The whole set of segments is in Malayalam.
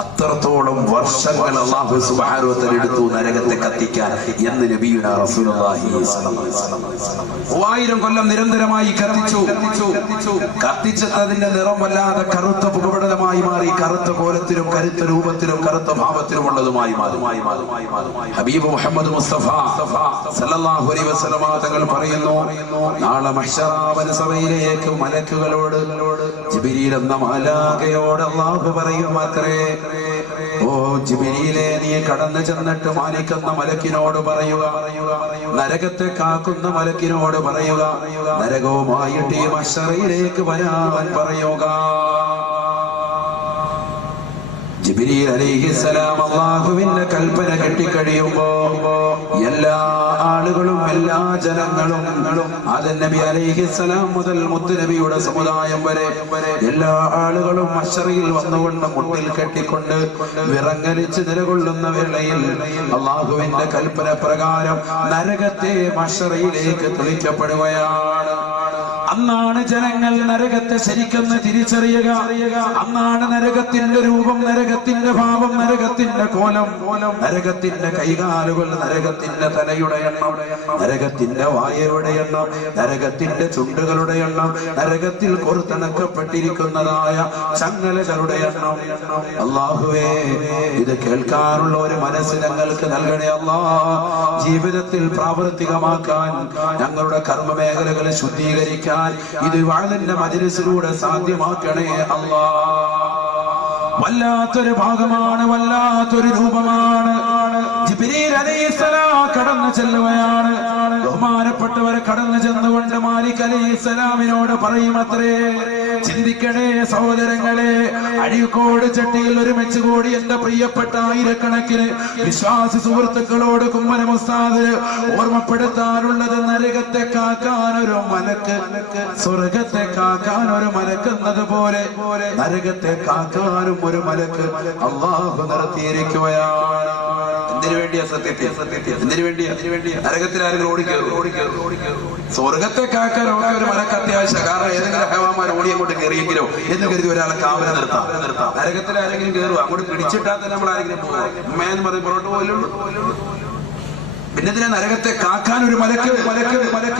അത്രത്തോളം വർഷങ്ങൾ അല്ലാഹു സുബ്ഹാനഹു വ തആല എടുത്തു നരകത്തെ കത്തിക്കാൻ എന്ന് നബിയുനാ റസൂലുള്ളാഹി സ്വല്ലല്ലാഹു അലൈഹി വസല്ലം 3000 കൊല്ലം നിരന്തരമായി കത്തിച്ചതിന്റെ നിറം വല്ലാതെ കറുത്ത പുകപടലമായി മാറി, കറുത്ത കോലത്തിലും കരുത്ത രൂപത്തിലും കറുത്ത ഭാവത്തിലുമുള്ളതുമായി മാറി. ഹബീബ് മുഹമ്മദ് മുസ്തഫ സല്ലല്ലാഹു അലൈഹി വസല്ലം തങ്ങൾ പറയുന്നു, നാളെ മഹ്ശറ സഭയിലേക്ക് മലക്കുകളോട്, ജിബ്രീൽ എന്ന മാലാഖയോട് അല്ലാഹു പറയും, അത്രേ ഓ ജിബ്രീലേ, നീ കടന്നു ചെന്നിട്ട് മാലിക്കുന്ന മലക്കിനോട് പറയുക, നരകത്തെ കാക്കുന്ന മലക്കിനോട് പറയുക, നരകവുമായിട്ട് ഈ മഹ്ശറയിലേക്ക് വരാൻ പറയുക. ജിബ്രീൽ അലൈഹിസ്സലാം അല്ലാഹുവിന്റെ കൽപ്പന കെട്ടിക്കഴിയുമ്പോ എല്ലാ ആളുകളും എല്ലാ ജനങ്ങളും ആദം നബി അലൈഹിസ്സലാം മുതൽ മുത്തുനബിയുടെ സമുദായം വരെ എല്ലാ ആളുകളും മഹ്ശറയിൽ വന്നുകൊണ്ട് മുട്ടിൽ കെട്ടിക്കൊണ്ട് വിറങ്ങലിച്ച് നിലകൊള്ളുന്ന വേളയിൽ അല്ലാഹുവിന്റെ കൽപ്പന പ്രകാരം നരകത്തെ മഹ്ശറയിലേക്ക് തുളിക്കപ്പെടുകയാണ്. അന്നാണ് ജനങ്ങൾ നരകത്തെ ശരിക്കെന്ന് തിരിച്ചറിയുക. അന്നാണ് നരകത്തിന്റെ രൂപം, നരകത്തിന്റെ ഭാവം, നരകത്തിന്റെ കോലം, നരകത്തിന്റെ കൈകാലുകൾ, നരകത്തിന്റെ തലയുടെ എണ്ണം, നരകത്തിന്റെ വായയുടെ എണ്ണം, നരകത്തിന്റെ ചുണ്ടുകളുടെ എണ്ണം, നരകത്തിൽ കൊറുത്തണക്കപ്പെട്ടിരിക്കുന്നതായ ചങ്ങലകളുടെ എണ്ണം. അല്ലാഹുവേ, ഇത് കേൾക്കാനുള്ള ഒരു മനസ്സ് ഞങ്ങൾക്ക് നൽകണേ അല്ലാ. ജീവിതത്തിൽ പ്രാവർത്തികമാക്കാൻ, ഞങ്ങളുടെ കർമ്മ മേഖലകളെ ശുദ്ധീകരിക്കാൻ ഇത് വഅദിന്റെ മജ്‌ലിസിലൂടെ സാധ്യമാക്കണേ അല്ലാ. വല്ലാത്തൊരു ഭാഗമാണ്, വല്ലാത്തൊരു രൂപമാണ്. ജിബ്രീൽ അലൈഹിസ്സലാം കടന്നു ചെല്ലുകയാണ്. ബഹുമാനപ്പെട്ടവരെ കടന്നു ചെന്നുകൊണ്ട് മാലിക് അലൈഹിസ്സലാമിനോട് പറയും, അത്രേ ചിന്തിക്കണേ സഹോദരങ്ങളെ, അഴീക്കോട് ചട്ടിയിൽ ഒരുമിച്ച് കൂടി എന്റെ പ്രിയപ്പെട്ട ആയിരക്കണക്കിന് വിശ്വാസി സുഹൃത്തുക്കളോട് കുമ്മനം ഉസ്താദ് ഓർമ്മപ്പെടുത്താനുള്ളത്, നരകത്തെ കാക്കാൻ ഒരു മലക്ക്, സ്വർഗത്തെ കാക്കാൻ ഒരു മലക്ക് എന്നതുപോലെ നരകത്തെ കാക്കാനും ഒരു മലക്ക് അല്ലാഹു നിർത്തിയിരിക്കുകയാണ്. എന്തിനു വേണ്ടിയാ സത്യത്തിൽ? എന്തിനു വേണ്ടിയാ? നരകത്തിൽ ആരെങ്കിലും ഓടിക്കേറും? സ്വർഗത്തെ കാക്കാൻ ഒരു മലക്ക് അത്യാവശ്യം. കാരണം ഏതെങ്കിലും ഹവാമാർ ഓടി അങ്ങോട്ട് കയറിയെങ്കിലോ എന്ന് കരുതി ഒരാളെ കാവല നിർത്താം. നരകത്തിൽ ആരെങ്കിലും കയറുക, അങ്ങോട്ട് പിടിച്ചിട്ടാൽ തന്നെ നമ്മൾ ആരെങ്കിലും പോകും. ഉമ്മയെന്ന് പറഞ്ഞ് പുറോട്ട് പോലുള്ളൂ. പിന്നെ നരകത്തെ കാക്കാൻ ഒരു മലക്ക്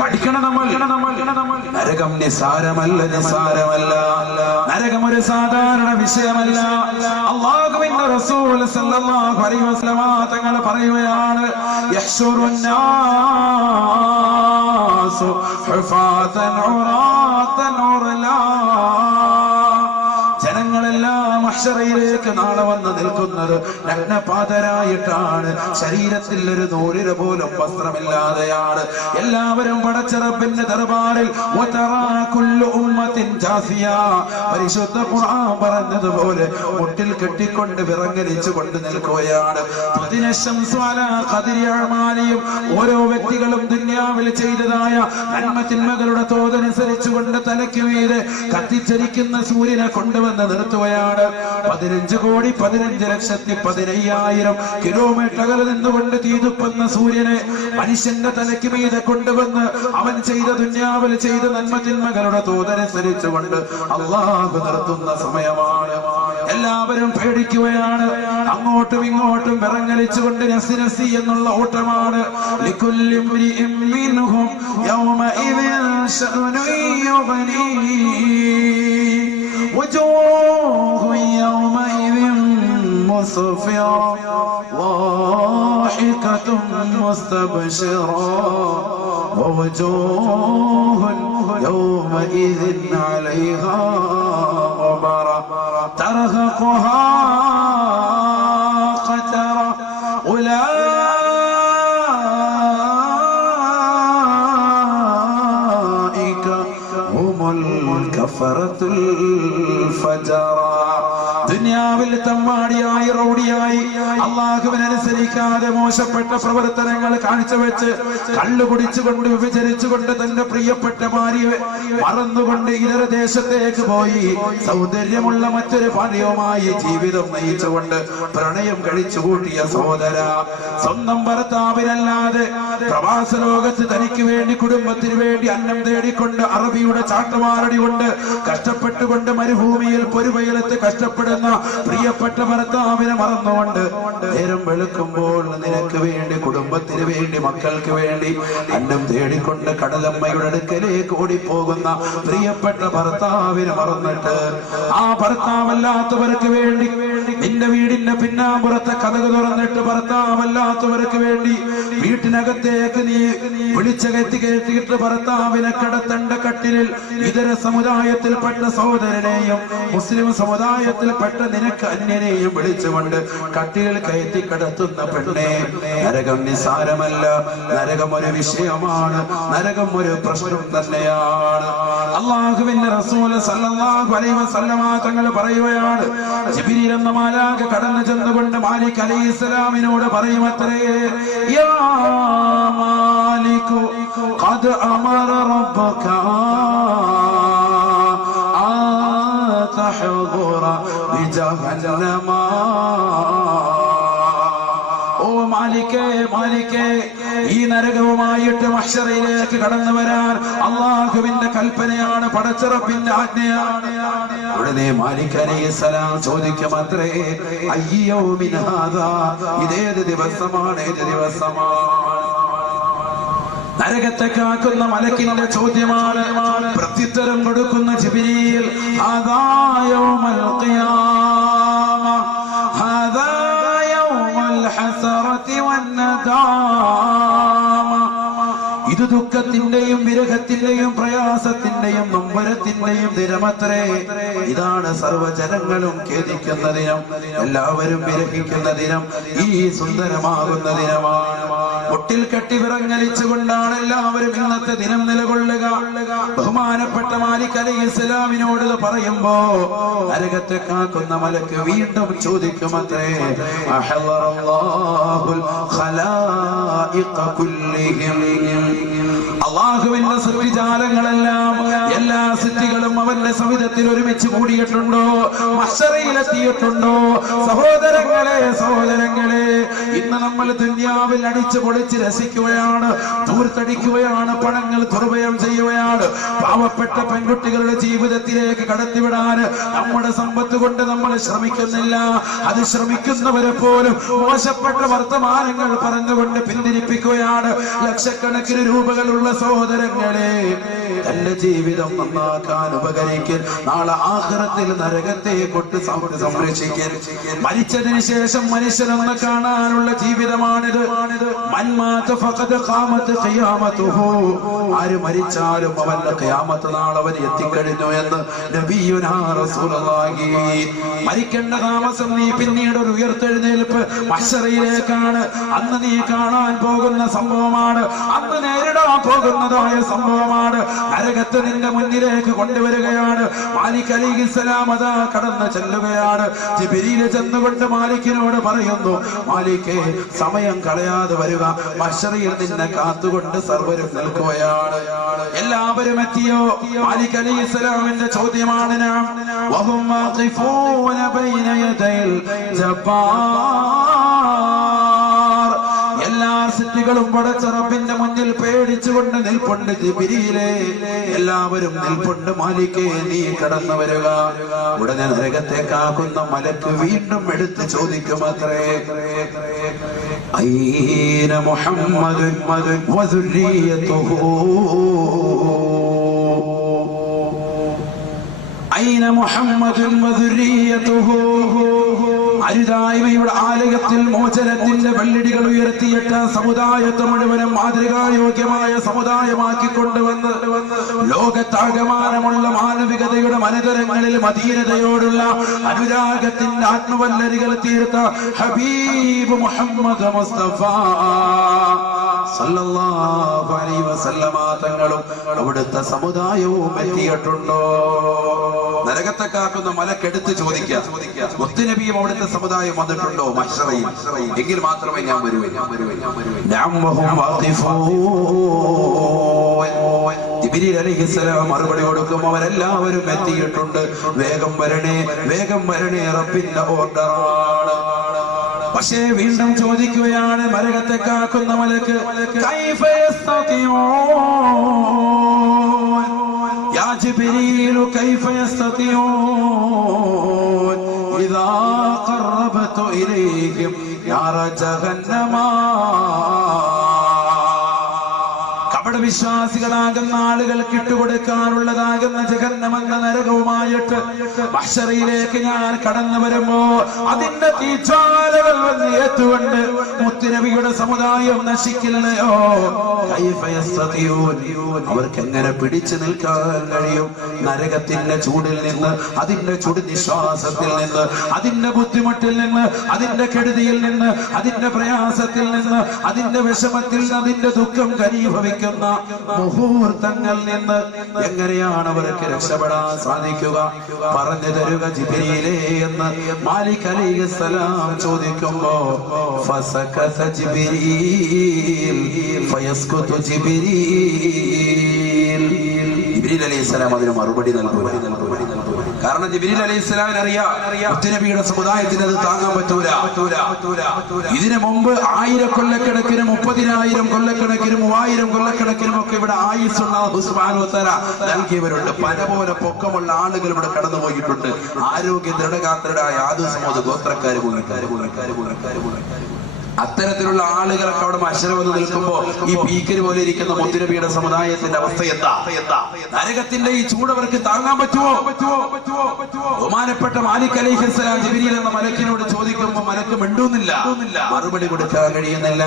പഠിക്കണം നമ്മൾ. നരകം നിസാരമല്ല, നരകം ഒരു സാധാരണ വിഷയമല്ല. അല്ലാഹുവിന്റെ റസൂൽ സല്ലല്ലാഹു അലൈഹി വസല്ലം തങ്ങൾ പറയുകയാണ്, യഹ്ശുറുന്നാസു ഹുഫാതൻ ഉറാതൻ ഉർലാ. ജനങ്ങളെല്ലാം മഹ്ശറയിലേക്ക് നാളെ വന്ന് നിൽക്കുന്നത് നഗ്നപാതരായിട്ടാണ്. ശരീരത്തിൽ ഒരു നൂലിര പോലും വസ്ത്രമില്ലാതെയാണ്. എല്ലാവരും പടച്ച റബ്ബിന്റെ ദർബാറിൽ പരിശുദ്ധ ഖുർആൻ പറഞ്ഞതുപോലെ മുട്ടിൽ കെട്ടിക്കൊണ്ട് വിറങ്ങലിച്ചു കൊണ്ട് നിൽക്കുകയാണ്. ഓരോ വ്യക്തികളും ദുനിയാവിൽ ചെയ്തതായ നന്മതിന്മകളുടെ തോതനുസരിച്ചുകൊണ്ട് തലയ്ക്ക് മീതെ കത്തിച്ചരിക്കുന്ന സൂര്യനെ കൊണ്ടുവന്ന് നിർത്തുകയാണ്. 15,15,15,000 കിലോമീറ്റർ അകലെ നിന്നുകൊണ്ട് തീതുപ്പുന്ന സൂര്യനെ മനുഷ്യന്റെ തലയ്ക്ക് മീതെ കൊണ്ടുവന്ന് അവൻ ചെയ്ത ദുനിയാവിൽ ചെയ്ത നന്മതിന്മകളുടെ തോതനുസരിച്ചുകൊണ്ട് അല്ലാഹു നിർത്തുന്ന സമയമാണ്. എല്ലാവരും പേടിക്കുകയാണ്. അങ്ങോട്ടും ഇങ്ങോട്ടും വിറങ്ങലിച്ചുകൊണ്ട് നഫ്സി നഫ്സി എന്നുള്ള ഓട്ടമാണ്. ലികുല്ലി ഇംരിഇൻ മിൻഹും യൗമഇദിൻ ശഅ്നുൻ യുഗ്നീ وجوه يومئذ مسفرة ضاحكة مستبشرة ووجوه يومئذ عليها غبرة ترهقها قترة أولئك هم الكفرة الفجرة. ദുനിയാവിൽ തമ്മാടിയായി റൗഡിയായി അല്ലാഹുവിനനുസരിക്കാതെ മോശപ്പെട്ട പ്രവർത്തനങ്ങൾ കാഴ്ചവെച്ച് കള്ളു കുടിച്ചുകൊണ്ട് വ്യഭിചരിച്ചുകൊണ്ട് തന്റെ പ്രിയപ്പെട്ട ഭാര്യയെ മറന്നുകൊണ്ട് ഇതര ദേശത്തേക്ക് പോയി സൗന്ദര്യമുള്ള മറ്റൊരു ഭാര്യയുമായി ജീവിതം നയിച്ചുകൊണ്ട് പ്രണയം കഴിച്ചുകൂട്ടിയ സഹോദര, സ്വന്തം ഭർത്താവിനല്ലാതെ പ്രവാസ ലോകത്ത് തനിക്ക് വേണ്ടി കുടുംബത്തിന് വേണ്ടി അന്നം തേടിക്കൊണ്ട് അറബിയുടെ ചാട്ടവാറടി കൊണ്ട് കഷ്ടപ്പെട്ടുകൊണ്ട് മരുഭൂമിയിൽ പൊരുവയലത്ത് കഷ്ടപ്പെടുന്ന പ്രിയപ്പെട്ട ഭർത്താവിനെ മറന്നുകൊണ്ട് നേരം വെളുക്കുമ്പോൾ നിനക്ക് വേണ്ടി, കുടുംബത്തിന് വേണ്ടി, മക്കൾക്ക് വേണ്ടി അന്നം തേടിക്കൊണ്ട് കടലമ്മയുടെ അടുക്കലേക്ക് ഓടിപ്പോകുന്ന പ്രിയപ്പെട്ട ഭർത്താവിനെ മറന്നിട്ട് ആ ഭർത്താവല്ലാത്തവർക്ക് വേണ്ടി നിന്റെ വീടിന്റെ പിന്നാമ്പുറത്തെ കതക് തുറന്നിട്ട് ഭർത്താവല്ലാത്തവർക്ക് വേണ്ടി വീട്ടിനകത്തേക്ക് നീ വിളിച്ചകത്തി കയറ്റിയിട്ട് ഭർത്താവിനെ കിടത്തേണ്ട കട്ടിലിൽ ഇതര സമുദായത്തിൽപ്പെട്ട സഹോദരനെയും മുസ്ലിം സമുദായത്തിൽപ്പെട്ട നിനക്ക് അന്യനെയും വിളിച്ചുകൊണ്ട് കട്ടിലിൽ കയറ്റി കിടത്തുന്ന പെണ്ണെ, നരകം നിസാരമല്ല, നരകം ഒരു വിഷയമാണ്, നരകം ഒരു പ്രശ്നം തന്നെയാണ്. അല്ലാഹുവിന്റെ റസൂൽ സല്ലല്ലാഹു അലൈഹി വസല്ലമ തങ്ങൾ പറയുകയാണ്, ജിബ്രീൽ എന്ന മാലാഖ കടന്നു ചെന്നുകൊണ്ട് മാലിക് അലൈഹിസ്സലാമിനോട് പറയുമത്രേ, യാ മാലികു ഖദ് അമറ റബ്ബക തഹദുറ ബിജഹന്നമ. ഓ മാലിക്കേ, മാലിക്കേ, ഈ നരകവുമായിട്ട് മഹ്ശറയിലേക്ക് കടന്നു വരാൻ അള്ളാഹുവിന്റെ കൽപ്പനയാണ്, പടച്ചിറപ്പിന്റെ ആജ്ഞയാണ്. ഉടനെ മാലിക് അലൈഹിസ്സലാം ചോദിക്കുമത്രേ, അയ്യോ മിൻ ഹാദാ, ഇതേത് ദിവസമാണ്, ഏത് ദിവസമാണ്? നരകത്തെ കാക്കുന്ന മലക്കിന്റെ ചോദ്യമാണ്. പ്രത്യുത്തരം കൊടുക്കുന്ന ജിബ്രീൽ, ഹാദാ യൗമുൽ ഖിയാമ, ഹാദാ യൗമുൽ ഹസറതി വന്നദാമ. ഇത് ദുഃഖത്തിന്റെയും വിരഹത്തിന്റെയും പ്രയാസത്തിന്റെയും നൊമ്പരത്തിന്റെയും ദിനമത്രേ. ഇതാണ് സർവ്വജനങ്ങളും ഖേദിക്കുന്ന ദിനം, എല്ലാവരും വിരഹിക്കുന്ന ദിനം, ഈ സുന്ദരമാകുന്ന ദിനമാണ്. മുട്ടിൽ കെട്ടി വിറങ്ങലിച്ചുകൊണ്ടാണ് എല്ലാവരും ഇന്നത്തെ ദിനം നിലകൊള്ളുക. ബഹുമാനപ്പെട്ട മാലിക് അലൈഹിസ്സലാമിനോട് പറയുമ്പോ നരകത്തെ കാക്കുന്ന മലക്ക് വീണ്ടും ചോദിക്കുമത്രേ, അഹളറല്ലാഹുൽ ഖലായിഖ കുല്ലിഹിം. അല്ലാഹുവിന്റെ സൃഷ്ടിജാലങ്ങളെല്ലാം, എല്ലാ സൃഷ്ടികളും അവന്റെ സവിധത്തിൽ ഒരുമിച്ച് കൂടിയിട്ടുണ്ടോ, മഹ്ശറയിലെത്തിയിട്ടുണ്ടോ? സഹോദരങ്ങളെ, സഹോദരങ്ങളെ, ഇന്ന് നമ്മൾ ദുനിയാവിൽ അടിച്ചു പൊളിച്ച് രസിക്കുകയാണ്, ദൂർത്തടിക്കുകയാണ്, പണങ്ങൾ ദുർവ്യയം ചെയ്യുകയാണ്. പാവപ്പെട്ട പെൺകുട്ടികളുടെ ജീവിതത്തിലേക്ക് കടത്തിവിടാൻ നമ്മുടെ സമ്പത്ത് കൊണ്ട് നമ്മൾ ശ്രമിക്കുന്നില്ല. അത് ശ്രമിക്കുന്നവരെ പോലും മോശപ്പെട്ട വർത്തമാനങ്ങൾ പറഞ്ഞുകൊണ്ട് പിന്തിരിപ്പിക്കുകയാണ്. ലക്ഷക്കണക്കിന് രൂപകളുള്ള സഹോദരങ്ങളെ, തന്റെ ജീവിതം നന്നാക്കാൻ ഉപകരിക്കാൻ, നാളെ ആഖിറത്തിൽ നരകത്തെ കൊണ്ട് സംരക്ഷിക്കാൻ, മരിച്ചതിന് ശേഷം മനുഷ്യനെന്ന് കാണാനുള്ള ജീവിതമാണിത്. ആര് മരിച്ചാലും അവന്റെ ഖിയാമത്ത് നാൾ അവൻ എത്തിക്കഴിഞ്ഞു എന്ന് നബിയുനാ റസൂലുള്ളാഹി. മരിക്കേണ്ട താമസം നീ പിന്നീട് ഒരു ഉയർത്തെഴുന്നേൽപ്പ് മഹ്ശറയിലേക്കാണ്. അന്ന് നീ കാണാൻ പോകുന്ന സംഭവമാണ്, അന്ന് നേരിടാൻ പോകുന്നതായ സംഭവമാണ്. നരകത്ത് നിന്റെ മുന്നിലേക്ക് കൊണ്ടുവരികയാണ്. മാലിക് അലൈഹിസ്സലാം അതാ കടന്നു ചെല്ലുകയാണ്. ജിബ്രീൽ ചെന്നുകൊണ്ട് മാലിക്കിനോട് പറയുന്നു, മാലിക്കേ, സമയം കളയാതെ വരിക, മഹ്ശറയിൽ നിന്നെ കാത്തുകൊണ്ട് സർവരും നിൽക്കുകയാണ്. എല്ലാവരും എത്തിയോ? മാലിക് അലൈഹിസ്സലാമിന്റെ ചോദ്യമാണ്, വഹും വാഖിഫൂന ബൈന യദൈൽ ജബ്ബാർ. എല്ലാ സൃഷ്ടികളും പടച്ച റബ്ബിന്റെ മുന്നിൽ പേടിച്ചുകൊണ്ട് നിൽപ്പുണ്ട്. ജിബ്രീലേ, എല്ലാവരും നിൽപ്പുണ്ട്. മാലിക്കേ, നീ കടന്നു വരിക. ഉടനെ നരകത്തെ കാക്കുന്ന മലക്ക് വീണ്ടും എടുത്ത് ചോദിക്കുമത്രേ, അയ്ന മുഹമ്മദുൻ വസുരിയതുഹു, അയ്ന മുഹമ്മദുൻ വസുരിയതുഹു. അരുതായ്മയുടെ ആലയത്തിൽ മോചനത്തിന്റെ വെള്ളിടികൾ ഉയർത്തിയിട്ട സമുദായത്തെ മുഴുവനും മാതൃകായോഗ്യമായ സമുദായമാക്കി കൊണ്ടുവന്ന് ലോകത്താകമാനമുള്ള മാനവികതയുടെ മനതരങ്ങളിൽ മദീനതയോടുള്ള അനുരാഗത്തിന്റെ ആത്മവല്ലരികൾ തീർത്ത ഹബീബ് മുഹമ്മദ് മുസ്തഫ സല്ലല്ലാഹു അലൈഹി വസല്ലമ തങ്ങളും അവിടുത്തെ സമുദായവും എത്തിയിട്ടുണ്ടോ? നരകത്തെ കാക്കുന്ന മലക്കെടുത്ത് ചോദിക്കുക, മുത്തുനബിയും അവിടുത്തെ സമുദായം വന്നിട്ടുണ്ടോ മഹ്ശറയിൽ? എങ്കിൽ മാത്രമേ ഞാൻ വരൂ. ജിബ്രീൽ അലൈഹിസ്സലാം മറുപടി കൊടുക്കും, അവരെല്ലാവരും എത്തിയിട്ടുണ്ട്. വേഗം വരണേ, വേഗം വരണേ, റബ്ബിന്റെ ഓർഡറാണ്. പക്ഷേ വീണ്ടും ചോദിക്കുകയാണ് നരകത്തെ കാക്കുന്ന മലക്ക്, കൈഫ യസ്തതിഊൻ യാ ജിബ്രീലു കൈഫ യസ്തതിഊൻ ഇദാ ഖറബതു ഇലൈഹിം നാറ ജഹന്നമ. വിശ്വാസികളാകുന്ന ആളുകൾക്ക് ഇട്ടുകൊടുക്കാറുള്ളതാകുന്ന ജഹന്നമെന്ന നരകവുമായിട്ട് മഹ്ശറിലേക്ക് ഞാൻ കടന്നു വരുമ്പോ അതിന്റെ തീജ്വാലകൾ വന്ന് ഏറ്റുകൊണ്ട് മുത്തുനബിയുടെ സമുദായം നശിക്കില്ലയോ? അവർക്ക് എങ്ങനെ പിടിച്ചു നിൽക്കാൻ കഴിയും? നരകത്തിന്റെ ചൂടിൽ നിന്ന്, അതിന്റെ ചുടുനിശ്വാസത്തിൽ നിന്ന്, അതിന്റെ ബുദ്ധിമുട്ടിൽ നിന്ന്, അതിന്റെ കെടുതിയിൽ നിന്ന്, അതിന്റെ പ്രയാസത്തിൽ നിന്ന്, അതിന്റെ വിഷമത്തിൽ നിന്ന്, അതിന്റെ ദുഃഖം ഘനീഭവിക്കുന്ന മുഹൂർത്തങ്ങൾ നിന്ന് എങ്ങനെയാണ് അവർക്ക് രക്ഷപ്പെടാൻ സാധിക്കുക? പറഞ്ഞു തരുക ജിബ്രീലേ എന്ന് മാലിക് അലൈഹിസ്സലാം ചോദിക്കുമ്പോ ഫസകത ജിബ്രീൽ ഫയസ്കുതു ജിബ്രീൽ. ജിബ്രീൽ അലൈഹിസ്സലാം അതിന് മറുപടി നൽകുക. കാരണം ജിബ്രീൽ അലൈഹിസ്സലാമിന് അറിയാം മുത്തുനബിയുടെ സമുദായത്തിന് അത് താങ്ങാൻ പറ്റൂല. ഇതിനു മുമ്പ് 1000 കൊല്ലക്കണക്കിന്, 30,000 കൊല്ലക്കണക്കിന്, 3000 കൊല്ലക്കണക്കിനും ഒക്കെ ഇവിടെ ആയുസ്സുള്ള അല്ലാഹു സുബ്ഹാനഹു വ തആല നൽകിയവരുണ്ട്. പല പോലെ പൊക്കമുള്ള ആളുകൾ ഇവിടെ കടന്നു പോയിട്ടുണ്ട്. ആരോഗ്യ ദൃഢഗാത്രരായ ആദു സമൂഹ ഗോത്രക്കാര് പോയി. അത്തരത്തിലുള്ള ആളുകളൊക്കെ അവിടെ മശര വന്ന് നിൽക്കുമ്പോ ഈ പീക്കര് പോലെ ഇരിക്കുന്ന മുത്തുനബിയുടെ സമുദായത്തിന്റെ അവസ്ഥ എന്താ? നരകത്തിന്റെ ഈ ചൂടവർക്ക് താങ്ങാൻ പറ്റുമോ? ബഹുമാനപ്പെട്ട മാലിക് അലൈഹിസ്സലാം ജിബ്രീൽ എന്ന മലക്കിനോട് ചോദിക്കുമ്പോ മലക്ക് മിണ്ടുന്നില്ല, മറുപടി കൊടുക്കാൻ കഴിയുന്നില്ല.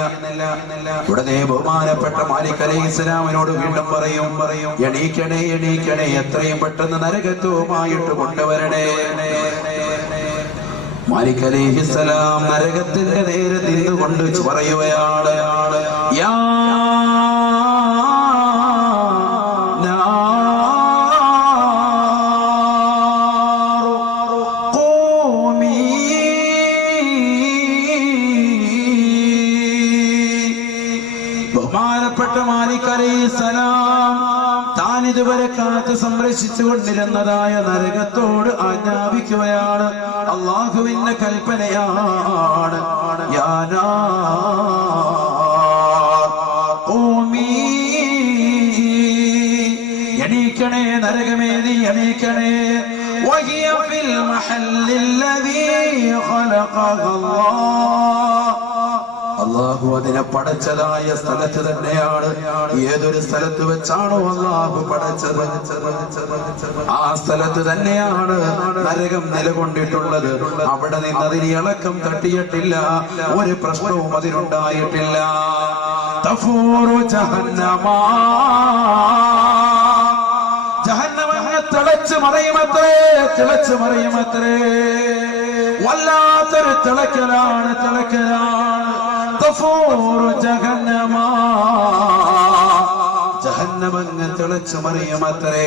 ഉടനെ ബഹുമാനപ്പെട്ട മാലിക് അലൈഹിസ്സലാമിനോട് വീണ്ടും പറയും, എണീക്കണേ എണീക്കണേ, എത്രയും പെട്ടെന്ന് നരകത്വമായിട്ട് കൊണ്ടുവരണേ. മാലിക് അലൈഹിസ്സലാം നരകത്തിന്റെ നേരെ തിരിഞ്ഞുകൊണ്ട് പറയുകയാണ്, യാ ബഹുമാനപ്പെട്ട മാലിക് അലൈഹിസ്സലാം താൻ ഇതുവരെ കാത്ത് സംരക്ഷിച്ചു കൊണ്ടിരുന്നതായ നരകത്തോട് ആജ്ഞാപിക്കുകയാണ്. അള്ളാഹുവിന്റെ കൽപ്പനയാണ്, യാ നാർ ഖൂമി, എണീക്കണേ നരകമേ നീ എണീക്കണേ. വഹിയ ഫിൽ മഹല്ലില്ലദീ ഖലഖഹ അല്ലാഹ്, അള്ളാഹു അതിനെ പടച്ചതായ സ്ഥലത്ത് തന്നെയാണ്. ഏതൊരു സ്ഥലത്ത് വെച്ചാണോ അള്ളാഹു പടച്ചത്, ആ സ്ഥലത്ത് തന്നെയാണ് നരകം നിലകൊണ്ടിട്ടുള്ളത്. അവിടെ നിന്ന് അതിന് ഇളക്കം തട്ടിയിട്ടില്ല, ഒരു പ്രശ്നവും അതിനുണ്ടായിട്ടില്ല. തഫൂറു ജഹന്നമ, ജഹന്നമ തിളച്ചു മറിയുമത്രേ, തിളച്ചു മറിയുമത്രേ. വല്ലാത്തൊരു തിളക്കലാണ്, തിളക്കലാണ്. തഫൂറു ജഹന്നമ, ജഹന്നമങ്ങ് തിളച്ചു മറിയുമത്രേ.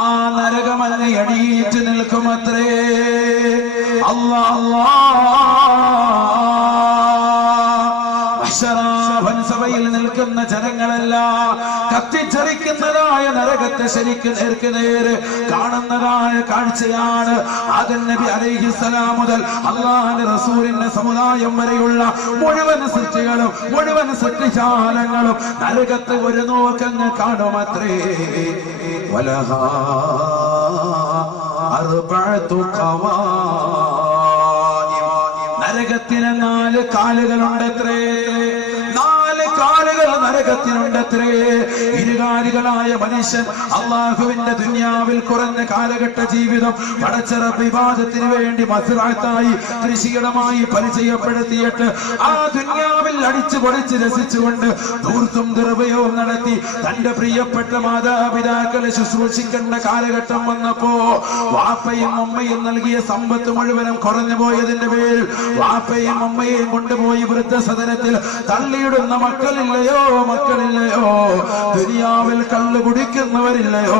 ആ നരകമങ്ങ് എണീറ്റ് നിൽക്കുമത്രേ. അല്ലാഹ് സഭയിൽ നിൽക്കുന്ന ജനങ്ങളല്ല, കത്തിച്ചറിക്കുന്നതായ നരകത്തെ ശരിക്കും നേർക്ക് നേര് കാണുന്നതായ കാഴ്ചയാണ്. ആദം നബി അലൈഹിസ്സലാം മുതൽ അല്ലാഹുവിന്റെ റസൂലിന്റെ സമുദായം വരെയുള്ള മുഴുവൻ സൃഷ്ടികളും, മുഴുവൻ സൃഷ്ടിജാലങ്ങളും നരകത്തെ ഒരു നോക്കങ്ങ് കാണുമത്രേ. വലഹാ അർബഅതു ഖവാഇം, നരകത്തിന് 4 കാലുകളുണ്ടത്രേ. 4 കാലുകൾ നരകത്തിനുണ്ടത്രേ. ഇരുകാലികളായ മനുഷ്യൻ അള്ളാഹുവിന്റെ ദുനിയാവിൽ കുറഞ്ഞ കാലഘട്ട ജീവിതം പടച്ച റബ്ബ് ഇബാദത്തിന് വേണ്ടി മസ്റഅത്തായി, കൃഷിയിടമായി പരിചയപ്പെടുത്തിയിട്ട് ആ ദുനിയാവിൽ അടിച്ചു പൊളിച്ച് രസിച്ചുകൊണ്ട് ദൂർത്തും ദുർവ്യവും നടത്തി തന്റെ പ്രിയപ്പെട്ട മാതാപിതാക്കളെ ശുശ്രൂഷിക്കേണ്ട കാലഘട്ടം വന്നപ്പോ വാപ്പയും ഉമ്മയും നൽകിയ സമ്പത്ത് മുഴുവനും കുറഞ്ഞു പോയതിന്റെ പേരിൽ വാപ്പയും ഉമ്മയെയും കൊണ്ടുപോയി വൃദ്ധസദനത്തിൽ തള്ളിയിടുന്ന മക്കളില്ലയോ, മക്കളില്ലയോ? ദുനിയാവിൽ കള്ള് കുടിക്കുന്നവരില്ലയോ,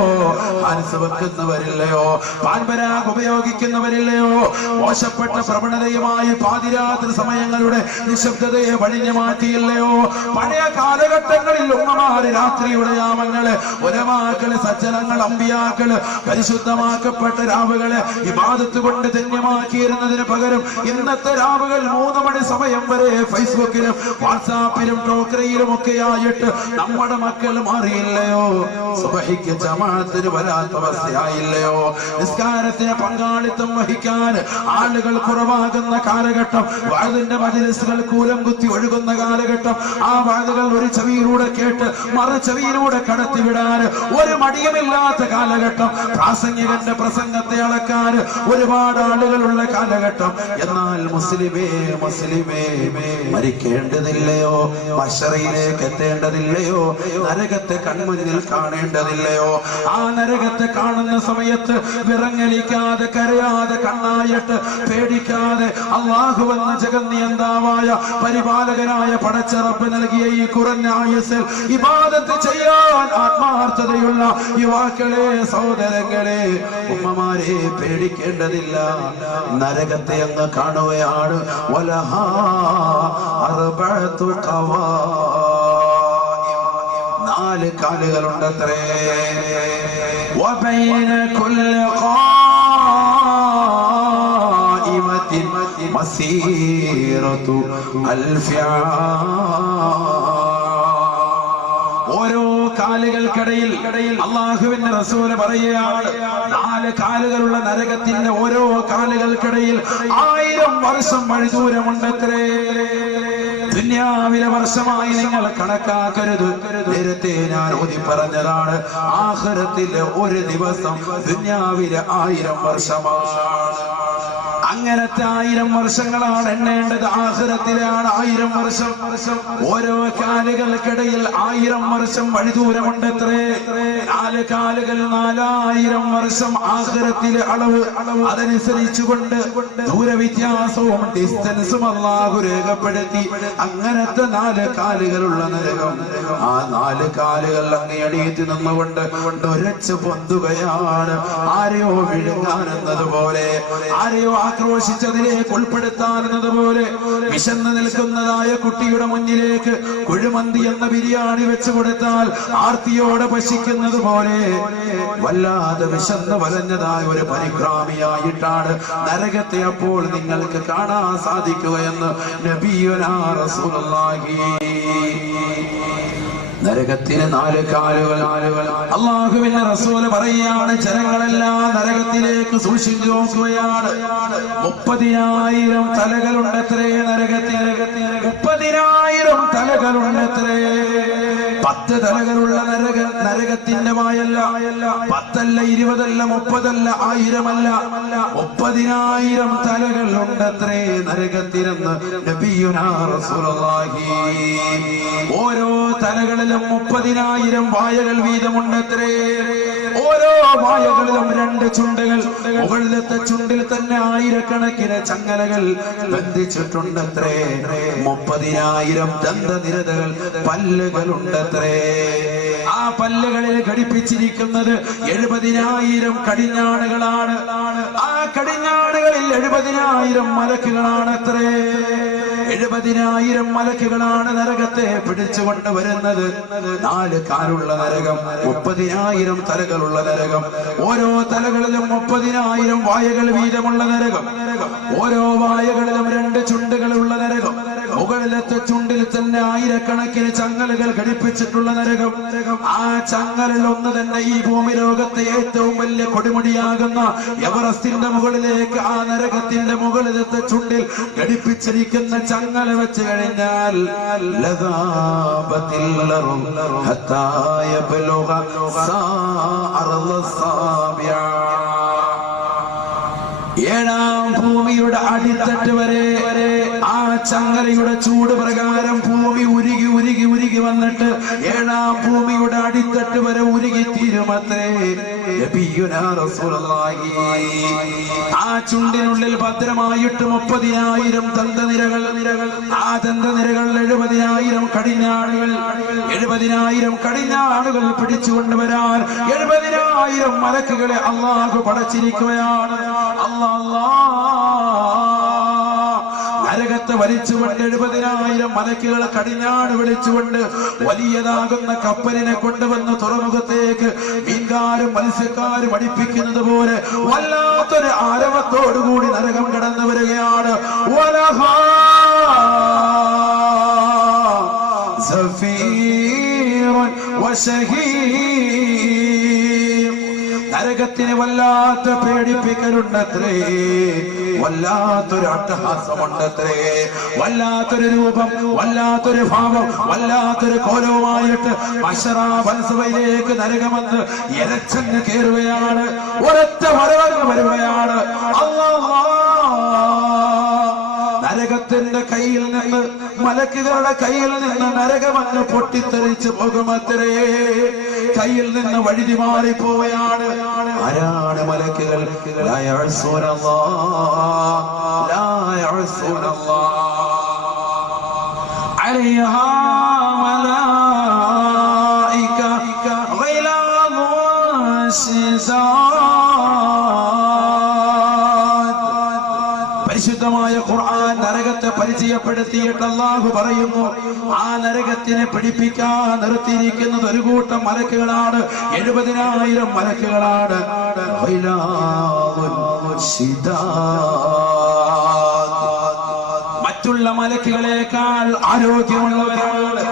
മനസ്സ് വെക്കുന്നവരില്ലയോ, പാൻപരാഗ് ഉപയോഗിക്കുന്നവരില്ലയോ, മോശപ്പെട്ട പ്രവണതയുമായി പാതിരാത്രി സമയങ്ങളുടെ നിശബ്ദതയെ വഴിഞ്ഞു മാറ്റിയില്ലയോ? പഴയ കാലഘട്ടങ്ങളിൽ ഉമ്മമാര് രാത്രിയുടെ യാമങ്ങള്, ഉലമാക്കള്, സജ്ജനങ്ങൾ, അമ്പിയാക്കള് പരിശുദ്ധമാക്കപ്പെട്ട രാവുകള് ഇബാദത്ത് കൊണ്ട് ധന്യമാക്കിയിരുന്നതിന് പകരം ഇന്നത്തെ രാവുകൾ 3 മണി സമയം വരെ ഫേസ്ബുക്കിലും വാട്സാപ്പിലും ടോക്രയിലും ഒക്കെയായിട്ട് നമ്മുടെ മക്കൾ മാറിയില്ലയോ? സുബഹിക്ക് ജമാഅത്തിന് വരാത്ത അവസ്ഥയായില്ലയോ? നിസ്കാരത്തിന് പങ്കാളിത്തം വഹിക്കാൻ ആളുകൾ കുറവാകുന്ന കാലഘട്ടം, വഅദിന്റെ മജ്‌ലിസുകൾ കൂലം കുത്തി ഒഴുകുന്ന കാലഘട്ടം, ആ വഅദുകൾ ഒരു ചെവിയിലൂടെ കേട്ട് മറു ചെവിയിലൂടെ കടത്തിവിടാൻ ഒരു മടിയുമില്ലാത്ത കാലഘട്ടം, പ്രാസംഗികന്റെ പ്രസംഗത്തെ അളക്കാൻ ഒരുപാട് ആളുകളുള്ള കാലഘട്ടം. എന്നാൽ മുസ്ലിമേ മരിക്കേണ്ടതില്ലയോ? മശറയിലേക്ക് എത്തേണ്ടതില്ലയോ? നരകത്തെ കൺമുന്നിൽ കാണേണ്ടതില്ലയോ? ആ നരകത്തെ കാണുന്ന സമയത്ത് വിറങ്ങലിക്കാതെ കരയാതെ കണ്ണായിട്ട് പേടിക്കാതെ അല്ലാഹുവെന്ന ജഗന്നിയന്താവായ പരിപാലകനായ പടച്ച റബ്ബ് നൽകിയ ഈ കുറഞ്ഞ ആയുസ്സിൽ ഇബാദത്ത് ചെയ്യാൻ ആത്മാർത്ഥതയുള്ള യുവാക്കളെ, സഹോദരങ്ങളെ, ഉമ്മമാരെ പേടിക്കേണ്ടതില്ല. നരകത്തെ അങ്ങ് കാണുകയാണ്. വലഹാ അർബഅതു ഖവാഇം, 4 കാലുകളുണ്ടത്രേ. വബൈന കുല്ലി ഖായിമത്തിൻ മസീറതു അൽഫി ഓരോ കാലുകൾക്കിടയിൽ അല്ലാഹുവിന്റെ റസൂൽ പറയുകയാണ്, 4 കാലുകളുള്ള നരകത്തിന്റെ ഓരോ കാലുകൾക്കിടയിൽ 1000 വർഷം വഴിദൂരമുണ്ടത്രേ. ദുനിയാവിലെ വർഷമായി നിങ്ങൾ കണക്കാക്കരുത്. നേരത്തെ ഞാൻ ഓതി പറഞ്ഞതാണ്, ആഖിറത്തിലെ ഒരു ദിവസം ദുനിയാവിലെ 1000 വർഷമാണ്. അങ്ങനത്തെ 1000 വർഷങ്ങളാണ് എണ്ണേണ്ടത്. ആഖിറത്തിലാണ് 1000 വർഷം. ഓരോ കാലുകൾക്കിടയിൽ 1000 വർഷം വഴിദൂരമുണ്ടത്രേ. 4 കാലുകൾ 4000 വർഷം ആഖിറത്തിലെ അളവ്. അതനുസരിച്ചുകൊണ്ട് ദൂരവ്യത്യാസവും ഡിസ്റ്റൻസും അല്ലാഹു രേഖപ്പെടുത്തി. അങ്ങനത്തെ 4 കാലുകളുള്ള നരകം. ആ 4 കാലുകൾ അങ്ങയടിയത്തിൽ നിന്നുകൊണ്ട് ഒരച്ച് പൊന്തുകയാണ്. ആരെയോ വിഴുങ്ങാനെന്നതുപോലെ, ആരെയോ ആക്രോശിച്ചതിലേക്ക് ഉൾപ്പെടുത്താനെന്നത് പോലെ, വിശന്ന് നിൽക്കുന്നതായ കുട്ടിയുടെ മുന്നിലേക്ക് കുഴിമന്തി എന്ന ബിരിയാണി വെച്ചു കൊടുത്താൽ ആർത്തിയോടെ ഭക്ഷിക്കുന്നത് പോലെ വല്ലാതെ വിശന്ന് വലഞ്ഞതായ ഒരു പരിക്രാമിയായിട്ടാണ് നരകത്തെ അപ്പോൾ നിങ്ങൾക്ക് കാണാൻ സാധിക്കുകയെന്ന് നബിയുനാ റസൂലുള്ളാഹി. നരകത്തിന് 4 കാലുകൾ. അല്ലാഹുവിന്റെ റസൂൽ പറയുകയാണ്, ജനങ്ങളെല്ലാം നരകത്തിലേക്ക് സൂക്ഷിച്ചു നോക്കുകയാണ്. 30,000 തലകളുണ്ടത്രേ നരകത്തിന്. 30,000 തലകളുണ്ടത്രേ. 10 തലകളുള്ള നരകത്തിന്റെ വായല്ല. 10 അല്ല, 20 അല്ല, 30 അല്ല, 1000 അല്ല, 30,000 തലകൾ ഉണ്ടത്രേ നരകത്തിനെന്ന് നബിയുനാ റസൂലുള്ളാഹി. ഓരോ തലകളിലും 30,000 വായകൾ വീതമുണ്ടത്രേ. ഓരോ വായകളിലും 2 ചുണ്ടുകൾ. മുകളിലത്തെ ചുണ്ടിൽ തന്നെ 1000കണക്കിന് ചങ്ങലകൾ ബന്ധിച്ചിട്ടുണ്ടത്രേ. 30,000 ദന്തനിരതകൾ, പല്ലുകളുണ്ടത്രേ. ആ പല്ലുകളിൽ ഘടിപ്പിച്ചിരിക്കുന്നത് 70,000 കടിഞ്ഞാണുകളാണ്. ആ കടിഞ്ഞാണുകളിൽ 70,000 മലക്കുകളാണത്രേ. 70,000 മലക്കുകളാണ് നരകത്തെ പിടിച്ചുകൊണ്ട് വരുന്നത്. 4 കാലുള്ള നരകം, 30,000 തലകളുള്ള നരകം. ഓരോ തലകളിലും 30,000 വായകൾ വീതമുള്ള നരകം. ഓരോ വായകളിലും 2 ചുണ്ടുകളുള്ള നരകം. മുകളിലത്തെ ചുണ്ടിൽ തന്നെ 1000കണക്കിന് ചങ്ങലുകൾ ഘടിപ്പിച്ചിട്ടുള്ള നരകം. ആ ചങ്ങലിൽ ഒന്ന് തന്നെ ഈ ഭൂമി ലോകത്തെ ഏറ്റവും വലിയ കൊടുമുടിയാകുന്ന എവറസ്റ്റിന്റെ മുകളിലേക്ക് ആ നരകത്തിന്റെ മുകളിലത്തെ ചുണ്ടിൽ ഘടിപ്പിച്ചിരിക്കുന്ന ചങ്ങല വെച്ച് കഴിഞ്ഞാൽ 7ാം ഭൂമിയുടെ അടിത്തട്ട് വരെ ആ ചങ്ങലയുടെ ചൂട് പ്രകാരം ഭൂമി ഉരുകി ഉരുകി ഉരുകി വന്നിട്ട് 7ാം ഭൂമിയുടെ അടിത്തട്ട് വരെ ഉരുകി തീരുമത്രേ. നബിയുനാ റസൂലുള്ളാഹി. ആ ചുണ്ടിനുള്ളിൽ ഭദ്രമായിട്ട് 30,000 ദന്തനിരകൾ. ആ ദന്തനിരകളിൽ 70,000 കടിഞ്ഞാണുകൾ. 70,000 കടിഞ്ഞാണുകൾ പിടിച്ചുകൊണ്ടുവരാൻ 70,000 മലക്കുകളെ അല്ലാഹു പടച്ചിരിക്കുകയാണ്. നരകത്തെ വലിച്ചുകൊണ്ട് 70,000 മലക്കുകളെ കടിഞ്ഞാണ് വിളിച്ചുകൊണ്ട് വലിയതാകുന്ന കപ്പലിനെ കൊണ്ടുവന്ന് തുറമുഖത്തേക്ക് മീൻകാരും മത്സ്യക്കാരും അടുപ്പിക്കുന്നത് പോലെ വല്ലാത്തൊരു ആരവത്തോടുകൂടി നരകം കടന്നു വരികയാണ്. സഫീ വശഹീം. നരകത്തിന് വല്ലാത്ത പേടിപ്പിക്കലുണ്ടത്രേ, വല്ലാത്തൊരു അട്ടഹാസമുണ്ടത്രേ, വല്ലാത്തൊരു രൂപം, വല്ലാത്തൊരു ഭാവം, വല്ലാത്തൊരു കോലവുമായിട്ട് മശറാബൻസഭയിലേക്ക് നരകമെന്ന് ഇരച്ചങ്ങ് കയറുകയാണ്. ഒരൊറ്റ വരവങ്ങ് വരുകയാണ്. അല്ലാഹ് നരകത്തിന്റെ കയ്യിൽ നിന്ന്, മലക്കുകളുടെ കയ്യിൽ നിന്ന് നരകമങ്ങ് പൊട്ടിത്തെറിച്ച് പോകുമത്രേ. കയ്യിൽ നിന്ന് വഴുതി മാറിപ്പോവുകയാണ്. ആരാണ് മലക്കുകൾ? ലാ യഅ്സൂനല്ലാഹ്, ലാ യഅ്സൂനല്ലാഹ് അലൈഹാ മലായിക ഗൈലാദുൻ ശിസാദ്. പരിശുദ്ധമായ ഖുർആൻ നരകത്തെ പരിചയപ്പെടുത്തിയിട്ട് അല്ലാഹു പറയുന്നു, ആ നരകത്തിനെ പിടിപ്പിക്കാൻ നിർത്തിയിരിക്കുന്നത് ഒരു കൂട്ടം മലക്കുകളാണ്. 70,000 മലക്കുകളാണ്. മറ്റുള്ള മലക്കുകളെക്കാൾ ആരോഗ്യമുള്ളവരാണ്,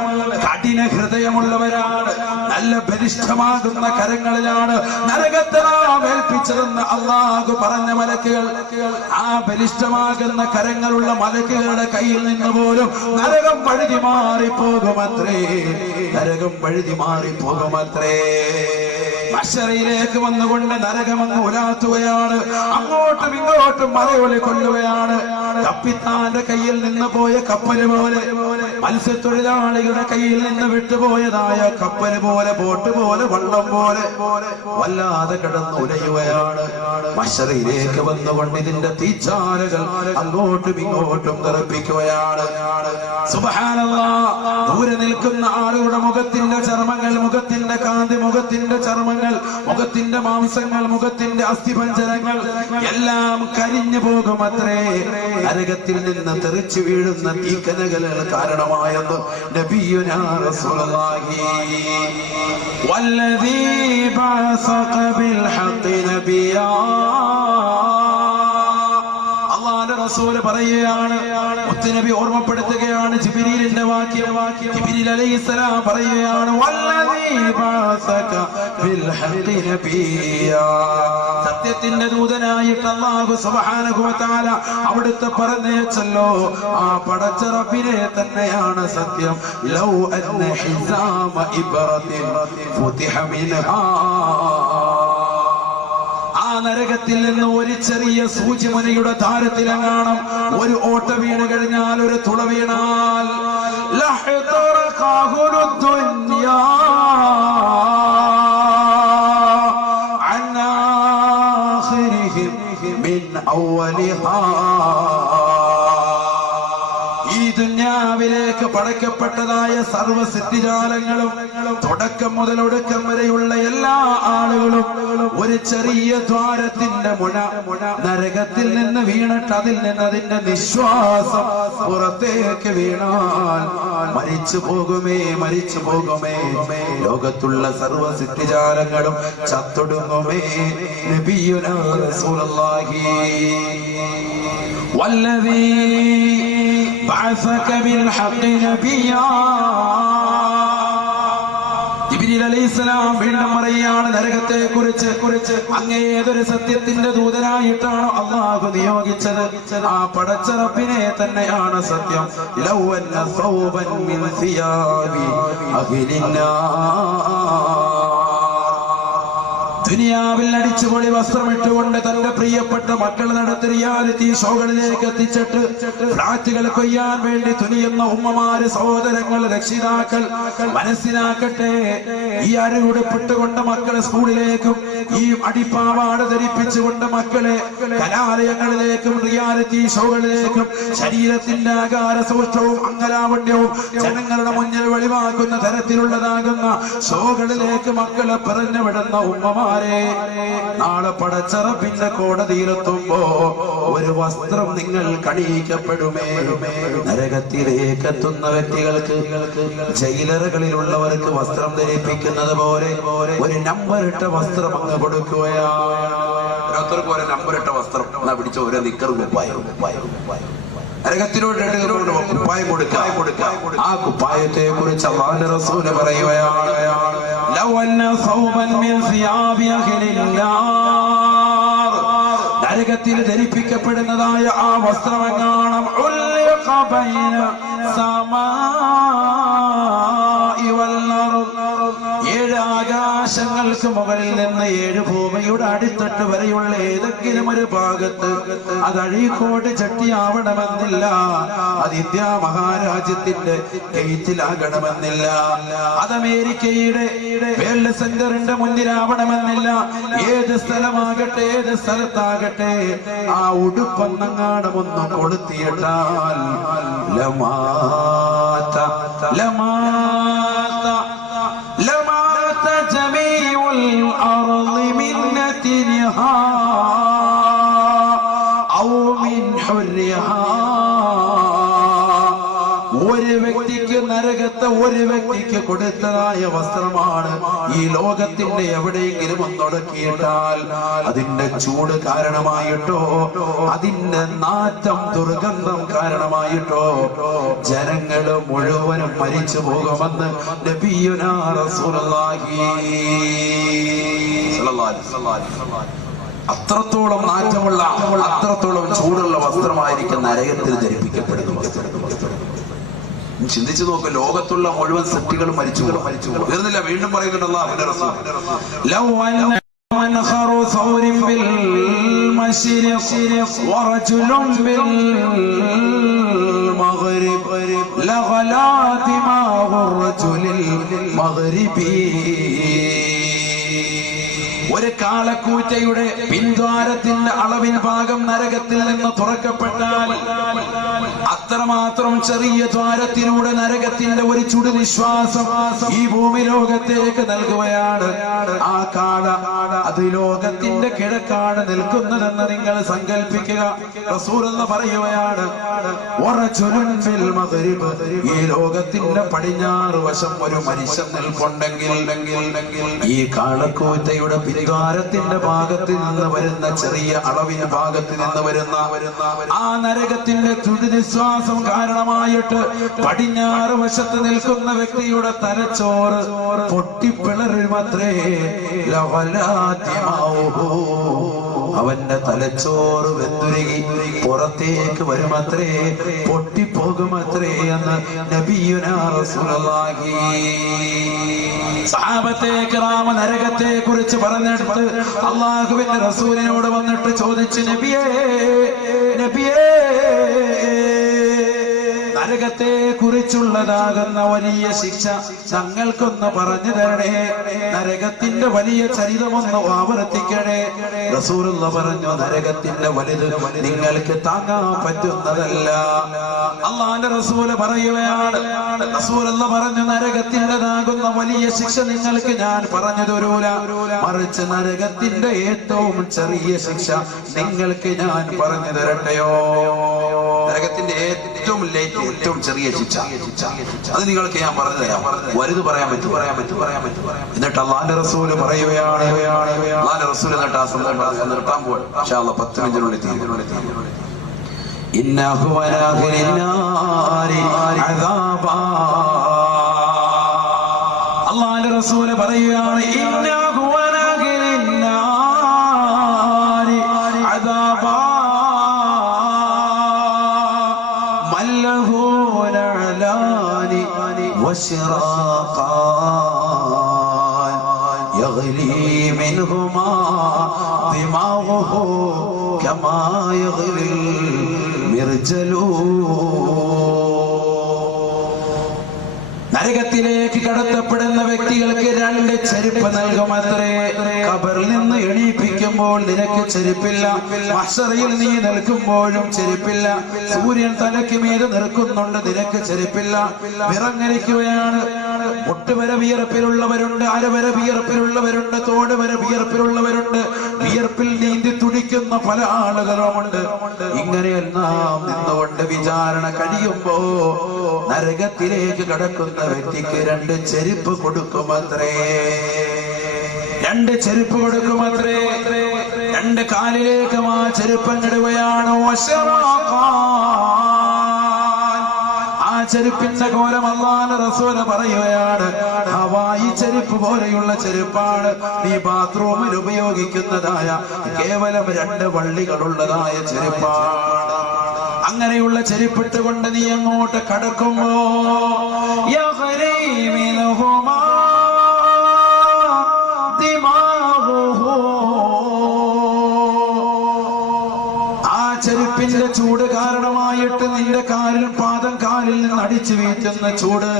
കഠിന ഹൃദയമുള്ളവരാണ്, നല്ല ബലിഷ്ഠമാകുന്ന കരങ്ങളിലാണ് നരകത്തെ നാം ഏൽപ്പിച്ചതെന്ന് അല്ലാഹു പറഞ്ഞ മലക്കുകൾ. ആ ബലിഷ്ഠമാകുന്ന കരങ്ങളുള്ള മലക്കുകളുടെ കയ്യിൽ നിന്ന് പോലും നരകം വഴുതി മാറിപ്പോകുമത്രേ, നരകം വഴുതി മാറിപ്പോകുമത്രേ. മശറയിലേക്ക് വന്നുകൊണ്ട് നരകമെന്ന് ഉലാത്തുകയാണ്. അങ്ങോട്ടും ഇങ്ങോട്ടും മലയൊലി കൊല്ലുകയാണ്. കപ്പിത്താന്റെ കയ്യിൽ നിന്ന് പോയ കപ്പല് പോലെ, മത്സ്യത്തൊഴിലാളികളുടെ കയ്യിൽ നിന്ന് വിട്ടുപോയതായ കപ്പല് പോലെ, ബോട്ട് പോലെ, വള്ളം പോലെ വല്ലാതെ കിടന്ന് ഉലയുകയാണ്. മശറയിലേക്ക് വന്നുകൊണ്ട് ഇതിന്റെ തീച്ചാലകൾ അങ്ങോട്ടും ഇങ്ങോട്ടും തെറിപ്പിക്കുകയാണ്. സുബ്ഹാനല്ലാഹ്. ദൂരെ നിൽക്കുന്ന ആളുകളുടെ മുഖത്തിന്റെ ചർമ്മങ്ങൾ, മുഖത്തിന്റെ കാന്തി, മുഖത്തിന്റെ ചർമ്മങ്ങൾ, മുഖത്തിന്റെ മാംസങ്ങൾ, മുഖത്തിന്റെ അസ്ഥിപഞ്ജരങ്ങൾ എല്ലാം കരിഞ്ഞു പോകുമത്രേ. നരകത്തിൽ നിന്ന് തെറിച്ചു വീഴുന്ന തീക്കനകൾ കാരണമായെന്ന് നബിയുനാ റസൂലുള്ളാഹി. വല്ലദീ ബഅസക ബിൽ ഹഖ് നബിയാ. അല്ലാഹുവിന്റെ റസൂൽ പറയുകയാണ്, മുത്തുനബി ഓർമ്മപ്പെടുത്തുകയാണ് ജിബ്രീലിന്റെ വാക്യം. ജിബ്രീൽ അലൈഹിസ്സലാം പറയുകയാണ്, വല്ലദീ ബഅസക ബിൽ ഹഖ് നബിയാ. സത്യത്തിന്റെ ദൂതനായിട്ട് അല്ലാഹു സുബ്ഹാനഹു വ തആല അവിടുത്തെ പറഞ്ഞയച്ചല്ലോ, ആ പടച്ച റബ്ബിനെ തന്നെയാണ് സത്യം. ലൗ അന്ന ഹിസാമ ഇബ്റതിൻ ഫുതിഹ മിൻഹാ. ആ നരകത്തിൽ നിന്ന് ഒരു ചെറിയ സൂചിമുനയുടെ താരത്തിലെങ്ങാണം ഒരു ഓട്ട വീണ് കഴിഞ്ഞാൽ, ഒരു തുള വീണാൽ ലഹ്തറഖഹു ദുനിയാ അൻ ആഖിരിഹിം മിൻ അവലിഹാ. ഈ ദുനിയാവിലേക്ക് പടക്കപ്പെട്ടതായ സർവ്വ സിദ്ധിജാലങ്ങളും തുടക്കം മുതൽ ഒടുക്കം വരെയുള്ള എല്ലാ ആളുകളും ഒരു ചെറിയ ദ്വാരത്തിന്റെ മുന നരകത്തിൽ നിന്ന് വീണിട്ട് അതിൽ നിന്ന് അതിന്റെ നിശ്വാസം പുറത്തേക്ക് വീണാൽ മരിച്ചു പോകുമേ, മരിച്ചു പോകുമേ. ലോകത്തുള്ള സർവ്വ സിദ്ധിജാലങ്ങളും ചത്തൊടുങ്ങുമേ. നബിയുനാ റസൂലുള്ളാഹി. വല്ലദീ ബഅസക ബിൽ ഹഖ് നബിയാ. ജിബ്രീൽ അലൈഹിസ്സലാം വീണ്ടും പറയുകയാണ് നരകത്തെ കുറിച്ച്, അങ്ങേതൊരു സത്യത്തിന്റെ ദൂതനായിട്ടാണ് അല്ലാഹു നിയോഗിച്ചത്. ആ പടച്ച റബ്ബിനെ തന്നെയാണ് സത്യം. ലൗ അന്ന സൗബൻ മിൻ സിയാബി അഹ്ലിന്നാ. ദുനിയാവിൽ അടിച്ചുപൊളി വസ്ത്രമിട്ടുകൊണ്ട് തന്റെ പ്രിയപ്പെട്ട മക്കൾ നടത്തി റിയാലിറ്റി ഷോകളിലേക്ക് എത്തിച്ചിട്ട് ഫ്ലാറ്റുകൾ കൊയ്യാൻ വേണ്ടി തുനിയുന്ന ഉമ്മമാര്, സഹോദരങ്ങൾ, രക്ഷിതാക്കൾ മനസ്സിലാക്കട്ടെ, ഈ അരുടുപ്പിട്ടുകൊണ്ട് മക്കളെ സ്കൂളിലേക്കും ഈ അടിപ്പാവാട് ധരിപ്പിച്ചുകൊണ്ട് മക്കളെ കലാലയങ്ങളിലേക്കും റിയാലിറ്റി ഷോകളിലേക്കും ശരീരത്തിന്റെ ആകാര സൂക്ഷ്മവും അംഗലാവണ്യവും ജനങ്ങളുടെ മുന്നിൽ വെളിവാക്കുന്ന തരത്തിലുള്ളതാകുന്ന ഷോകളിലേക്ക് മക്കളെ പറഞ്ഞു വിടുന്ന ഉമ്മമാർ, നാളെ പടച്ച റബ്ബിന്റെ കോടതിയിലെത്തുമ്പോ ഒരു വസ്ത്രം നിങ്ങൾ കണിയിക്കപ്പെടുമേ. നരകത്തിലേക്ക് എത്തുന്ന വ്യക്തികൾക്ക്, ജയിലറുകളിലുള്ളവർക്ക് വസ്ത്രം ധരിപ്പിക്കുന്നത് പോലെ ഒരു നമ്പറിട്ട വസ്ത്രം അങ്ങ് കൊടുക്കുകയാണ്. ഓരോരുത്തർക്കും ഒരു നമ്പറിട്ട വസ്ത്രം എന്നാ പിടിച്ച ഓരോ നിക്കറും കുപ്പായം. നരകത്തിനോട് കുപ്പായം കൊടുക്കാം. ആ കുപ്പായത്തെ കുറിച്ച് അല്ലാഹുവിന്റെ റസൂൽ പറയുകയാണ്, ലൗ അന്ന സൗബൻ മിൻ സിയാബി അഹ്ലിന്നാർ, നരകത്തിൽ ധരിപ്പിക്കപ്പെടുന്നതായ ആ വസ്ത്രമെങ്ങാണം ഉൽഖ ബൈന സമാഇ വൽ അർദ്, 7 ആകാശങ്ങൾക്ക് മുകളിൽ നിന്ന് 7 ഭൂമിയുടെ അടിത്തട്ട് വരെയുള്ള ഏതെങ്കിലും ഒരു ഭാഗത്ത് അത് അഴീക്കോട് ചട്ടിയാവണമെന്നില്ല, അത് ഇന്ത്യ മഹാരാജ്യത്തിന്റെ ഗേറ്റിലാകണമെന്നില്ല, അത് അമേരിക്കയുടെ വേൾഡ് സെന്ററിന്റെ മുന്നിലാവണമെന്നില്ല. ഏത് സ്ഥലമാകട്ടെ, ഏത് സ്ഥലത്താകട്ടെ, ആ ഉടുപ്പെന്നങ്ങാണം ഒന്ന് കൊളുത്തിയിട്ടാൽ ലമാത ലമാത ലമാത ജമീഉൽ അർളി മിൻ നതിനിഹാ ഔ മിൻ ഹുർരിഹാ. ഒരു വ്യക്തിക്ക് നരകത്തെ ഒരു വ്യക്തിക്ക് കൊടുത്തതായ വസ്ത്രമാണ് ഈ ലോകത്തിന്റെ എവിടെയെങ്കിലും ഒന്നൊടുക്കിയിട്ടാൽ അതിന്റെ ചൂട് കാരണമായിട്ടോ അതിന്റെ നാറ്റം ദുർഗന്ധം കാരണമായിട്ടോ ജനങ്ങള് മുഴുവനും മരിച്ചു പോകുമെന്ന് നബിയുനാ റസൂലുള്ളാഹി സ്വല്ലല്ലാഹു അലൈഹി വസല്ലം. അത്രത്തോളം നാറ്റമുള്ള, അത്രത്തോളം ചൂടുള്ള വസ്ത്രമായിരിക്കും നരകത്തിൽ ധരിപ്പിക്കപ്പെടുന്ന വസ്ത്രം. ചിന്തിച്ചു നോക്ക്, ലോകത്തുള്ള മുഴുവൻ സൃഷ്ടികളും മരിച്ചു തീർന്നില്ല. വീണ്ടും പറയുന്നുണ്ട് അല്ലാഹുവിന്റെ റസൂൽ, ലൗ അന്ന منخر ثور بالمشرق ورجل بالمغرب لغلا دماغ الرجل المغربي. ഒരു കാളക്കൂറ്റയുടെ പിൻദ്വാരത്തിന്റെ അളവിന് ഭാഗം നരകത്തിൽ നിന്ന് തുറക്കപ്പെട്ടാൽ അത്രമാത്രം ചെറിയ ദ്വാരത്തിലൂടെ നരകത്തിന്റെ ഒരു ചുടുനിശ്വാസം ഈ ഭൂമി ലോകത്തേക്ക് നൽകുകയാണ്. ആ കാള അത് ലോകത്തിന്റെ കിഴക്കാണ് നിൽക്കുന്നതെന്ന് നിങ്ങൾ സങ്കല്പിക്കുക. റസൂലുള്ള പറയുകയാണ്, ഈ ലോകത്തിന്റെ പടിഞ്ഞാറ് വശം ഒരു മനുഷ്യൻ നിൽപ്പുണ്ടെങ്കിൽ ഈ കാളക്കൂറ്റയുടെ ദ്വാരത്തിന്റെ ഭാഗത്ത് നിന്ന് വരുന്ന ചെറിയ അളവിന് ഭാഗത്ത് നിന്ന് വരുന്ന ആ നരകത്തിന്റെ ചുടുനിശ്വാസം കാരണമായിട്ട് പടിഞ്ഞാറ് വശത്ത് നിൽക്കുന്ന വ്യക്തിയുടെ തലച്ചോറ് പൊട്ടിപ്പിളരുമത്രേ. അവന്റെ തലച്ചോറ് വെന്തുരുകി പുറത്തേക്ക് വരുമത്രേ, പൊട്ടിപ്പോകുമത്രേ എന്ന് നബിയുനാ റസൂലുള്ളാഹി. സഹാബത്തെ കിറാം നരകത്തെ കുറിച്ച് പറഞ്ഞെടുത്ത് അല്ലാഹുവിന്റെ റസൂലിനോട് വന്നിട്ട് ചോദിച്ചു, നബിയേ നബിയേ, നരകത്തെ കുറിച്ചുള്ളതാകുന്ന വലിയ ശിക്ഷ ഞങ്ങൾക്കൊന്ന് പറഞ്ഞു തരണേ, നരകത്തിന്റെ വലിയ ചരിതമൊന്ന് ആവർത്തിക്കണേ. റസൂലുള്ള പറഞ്ഞു, നരകത്തിന്റെ വലുത് നിങ്ങൾക്ക് താങ്ങാൻ പറ്റുന്നതല്ല. അള്ളാന്റെ റസൂല് പറയുകയാണ്, റസൂലുള്ള പറഞ്ഞു, നരകത്തിൻ്റെതാകുന്ന വലിയ ശിക്ഷ നിങ്ങൾക്ക് ഞാൻ പറഞ്ഞു തരൂല, മറിച്ച് നരകത്തിന്റെ ഏറ്റവും ചെറിയ ശിക്ഷ നിങ്ങൾക്ക് ഞാൻ പറഞ്ഞു തരട്ടെയോ? നരകത്തിന്റെ ഏറ്റവും ചെറിയ ശിക്ഷ അത് നിങ്ങൾക്ക് ഞാൻ പറഞ്ഞു തരാം. വലുത് പറയാൻ പറ്റും. എന്നിട്ട് അള്ളാന്റെ റസൂല് പറയുകയാണ്, അള്ളാന്റെ റസൂൽ എന്നിട്ട് ആ സന്ദർഭം നിർത്താൻ പോവാൻ 10 മിനിറ്റിനുള്ളിൽ അള്ളാന്റെ റസൂല് പറയുകയാണ്, يغلي منهما دماغه كما يغلي المرجل. നരകത്തിലേക്ക് കടത്തപ്പെടുന്ന വ്യക്തികൾക്ക് 2 ചെരുപ്പ് നൽകുമത്രേ. ഖബറിൽ നിന്ന് എണീപ്പിക്കുമ്പോൾ നിനക്ക് ചെരുപ്പില്ല, മഹ്ശറിൽ നീ നിൽക്കുമ്പോഴും ചെരുപ്പില്ല, സൂര്യൻ തലയ്ക്ക് മീതെ നിൽക്കുന്നുണ്ട്, നിനക്ക് ചെരുപ്പില്ല. വിറങ്ങലിക്കുകയാണ്. മുട്ടുവരെ വിയർപ്പിലുള്ളവരുണ്ട്, അരവരെ വിയർപ്പിലുള്ളവരുണ്ട്, തോട് വരെ വിയർപ്പിലുള്ളവരുണ്ട്, വിയർപ്പിൽ നീന്തി തുടിക്കുന്ന പല ആളുകളുമുണ്ട്. ഇങ്ങനെയെല്ലാം നിന്നുകൊണ്ട് വിചാരണ കഴിയുമ്പോ നരകത്തിലേക്ക് കടക്കുന്ന വ്യക്തിക്ക് 2 ചെരുപ്പ് കൊടുക്കുമത്രേ. 2 ചെരുപ്പ് കൊടുക്കുമത്രേ. 2 കാലിലേക്ക് ആ ചെരുപ്പങ്ങിടുകയാണ്. ആ ചെരുപ്പിന്റെ കോലം അല്ലാഹുവിന്റെ റസൂല് പറയുകയാണ്, ഹവായി ചെരുപ്പ് പോലെയുള്ള ചെരുപ്പാണ് നീ ബാത്റൂമിൽ ഉപയോഗിക്കുന്നതായ കേവലം 2 വള്ളികളുള്ളതായ ചെരുപ്പാണ്. അങ്ങനെയുള്ള ചെരുപ്പിട്ടുകൊണ്ട് നീ അങ്ങോട്ട് കടക്കുമ്പോ ചെരുപ്പിന്റെ ചൂട് കാരണമായിട്ട് നിന്റെ പാദം കാലിൽ നിന്ന് അടിച്ചു വീഴ്ത്തുന്ന ചൂട്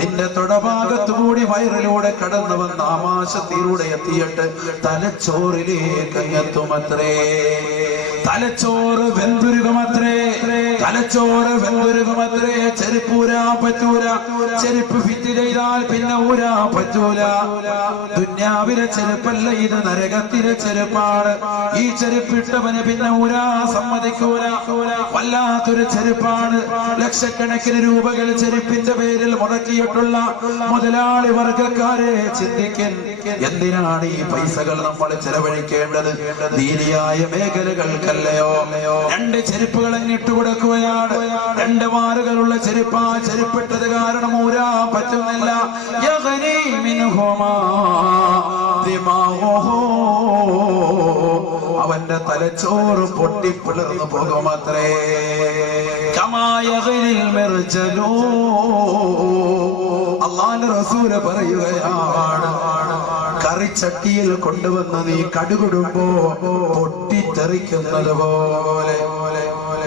നിന്റെ തൊടഭാഗത്തു കൂടി വയറിലൂടെ കടന്നു വന്ന ആമാശത്തിലൂടെ എത്തിയിട്ട് തലച്ചോറിലേക്ക് എത്തുമത്രേ. തലച്ചോറ് വെന്തുരുകുമത്രേ. ചെരുപ്പ് ഊരാ പറ്റൂല. ചെരുപ്പ് ഫിറ്റ് ചെയ്താൽ പിന്നെ ഊരാ പറ്റൂല. ദുന്യാവിലെ ചെരുപ്പല്ല ഇത്, നരകത്തിലെ ചെരുപ്പാണ്. ഈ ചെരുപ്പിട്ടവന് പിന്നെ ഊരാ സമ്മതിക്കൂല. വല്ലാത്തൊരു ചെരുപ്പാണ്. ലക്ഷക്കണക്കിന് രൂപകൾ ചെരുപ്പിന്റെ പേരിൽ മുടക്കിയിട്ടുള്ള മുതലാളി വർഗക്കാരെ ചിന്തിക്കൻ, എന്തിനാണ് ഈ പൈസകൾ നമ്മൾ ചെലവഴിക്കേണ്ടത്? ദീനിയായ മേഖലകൾക്കല്ലയോ? 2 ചെരുപ്പുകൾ ഇട്ട് കൊടുക്കുകയാണ്. 2 വാറുകളുള്ള ചെരുപ്പാ. ചെരുപ്പിട്ടത് കാരണം ഊരാ പറ്റുന്നില്ല. അവന്റെ തലച്ചോറ് പൊട്ടിപ്പിളർന്നു പോകുമത്രേ. അല്ലാഹുവിന്റെ റസൂല് പറയുകയാണ്, കറിച്ചട്ടിയിൽ കൊണ്ടുവന്ന് നീ കടുകിടുമ്പോ പൊട്ടിത്തെറിക്കുന്നത് പോലെ,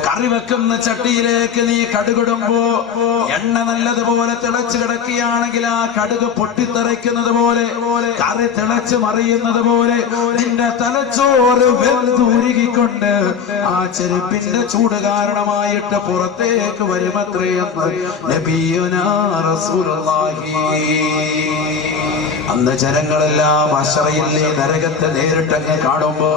കറി വെക്കുന്ന ചട്ടിയിലേക്ക് നീ കടുകിടുമ്പോ എണ്ണ നല്ലതുപോലെ തിളച്ചു കിടക്കുകയാണെങ്കിൽ ആ കടുക് പൊട്ടിത്തെറിക്കുന്നത് പോലെ, കറി തിളച്ചു മറിയുന്നത് പോലെ നിന്റെ തലച്ചോറ് വെന്തുരുകിക്കൊണ്ട് ആ ചെരുപ്പിന്റെ ചൂട് കാരണമായിട്ട് പുറത്തേക്ക് വരുമത്രയെന്ന് നബിയുനാ റസൂലുള്ളാഹി. അന്ന് ജനങ്ങളെല്ലാം അശ്റയിലെ നരകത്തെ നേരിട്ടങ്ങ് കാണുമ്പോ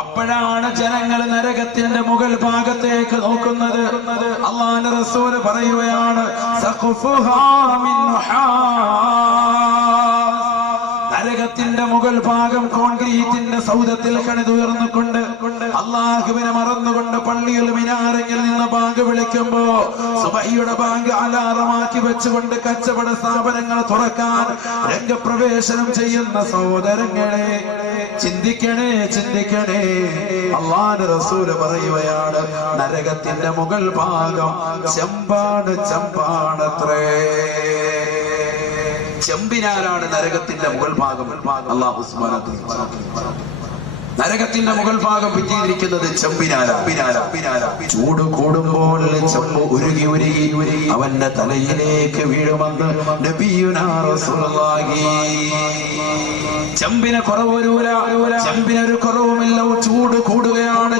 അപ്പോഴാണ് ജനങ്ങൾ നരകത്തിന്റെ മുകൾ ഭാഗത്തേക്ക് നോക്കുന്നത്. അല്ലാഹുവിന്റെ റസൂല് പറയുകയാണ്, നരകത്തിന്റെ മുകൾ ഭാഗം കോൺക്രീറ്റിന്റെ സൗധത്തിൽ കണിതുയർന്നുകൊണ്ട് അള്ളാഹുവിനെ മറന്നുകൊണ്ട് പള്ളിയിൽ മിനാരങ്ങളിൽ നിന്ന് ബാങ്ക് വിളിക്കുമ്പോ സുബഹിയുടെ ബാങ്ക് അലാറമാക്കി വെച്ചുകൊണ്ട് കച്ചവട സ്ഥാപനങ്ങൾ തുറക്കാൻ രംഗപ്രവേശനം ചെയ്യുന്ന സഹോദരങ്ങളെ, ചിന്തിക്കണേ. അല്ലാഹുവിന്റെ റസൂല് പറയുകയാണ്, നരകത്തിന്റെ മുകൾ ഭാഗം ചെമ്പാണത്രേ. ചെമ്പിനാലാണ് നരകത്തിന്റെ മുകൾ ഭാഗം. അല്ലാഹു സുബ്ഹാനഹു വ തആല നരകത്തിന്റെ മുകൾ ഭാഗം ഭിത്തിയിരിക്കുന്നത് ചെമ്പിനാല. ചൂട് കൂടുമ്പോൾ ചെമ്പ് ഉരുകി അവന്റെ തലയിലേക്ക് വീഴുമെന്ന് നബിയുനാ റസൂലുള്ളാഹി. ചെമ്പിന് കുറവ് വരൂല, ചെമ്പിനൊരു കുറവുമില്ല. ചൂട് കൂടുകയാണ്.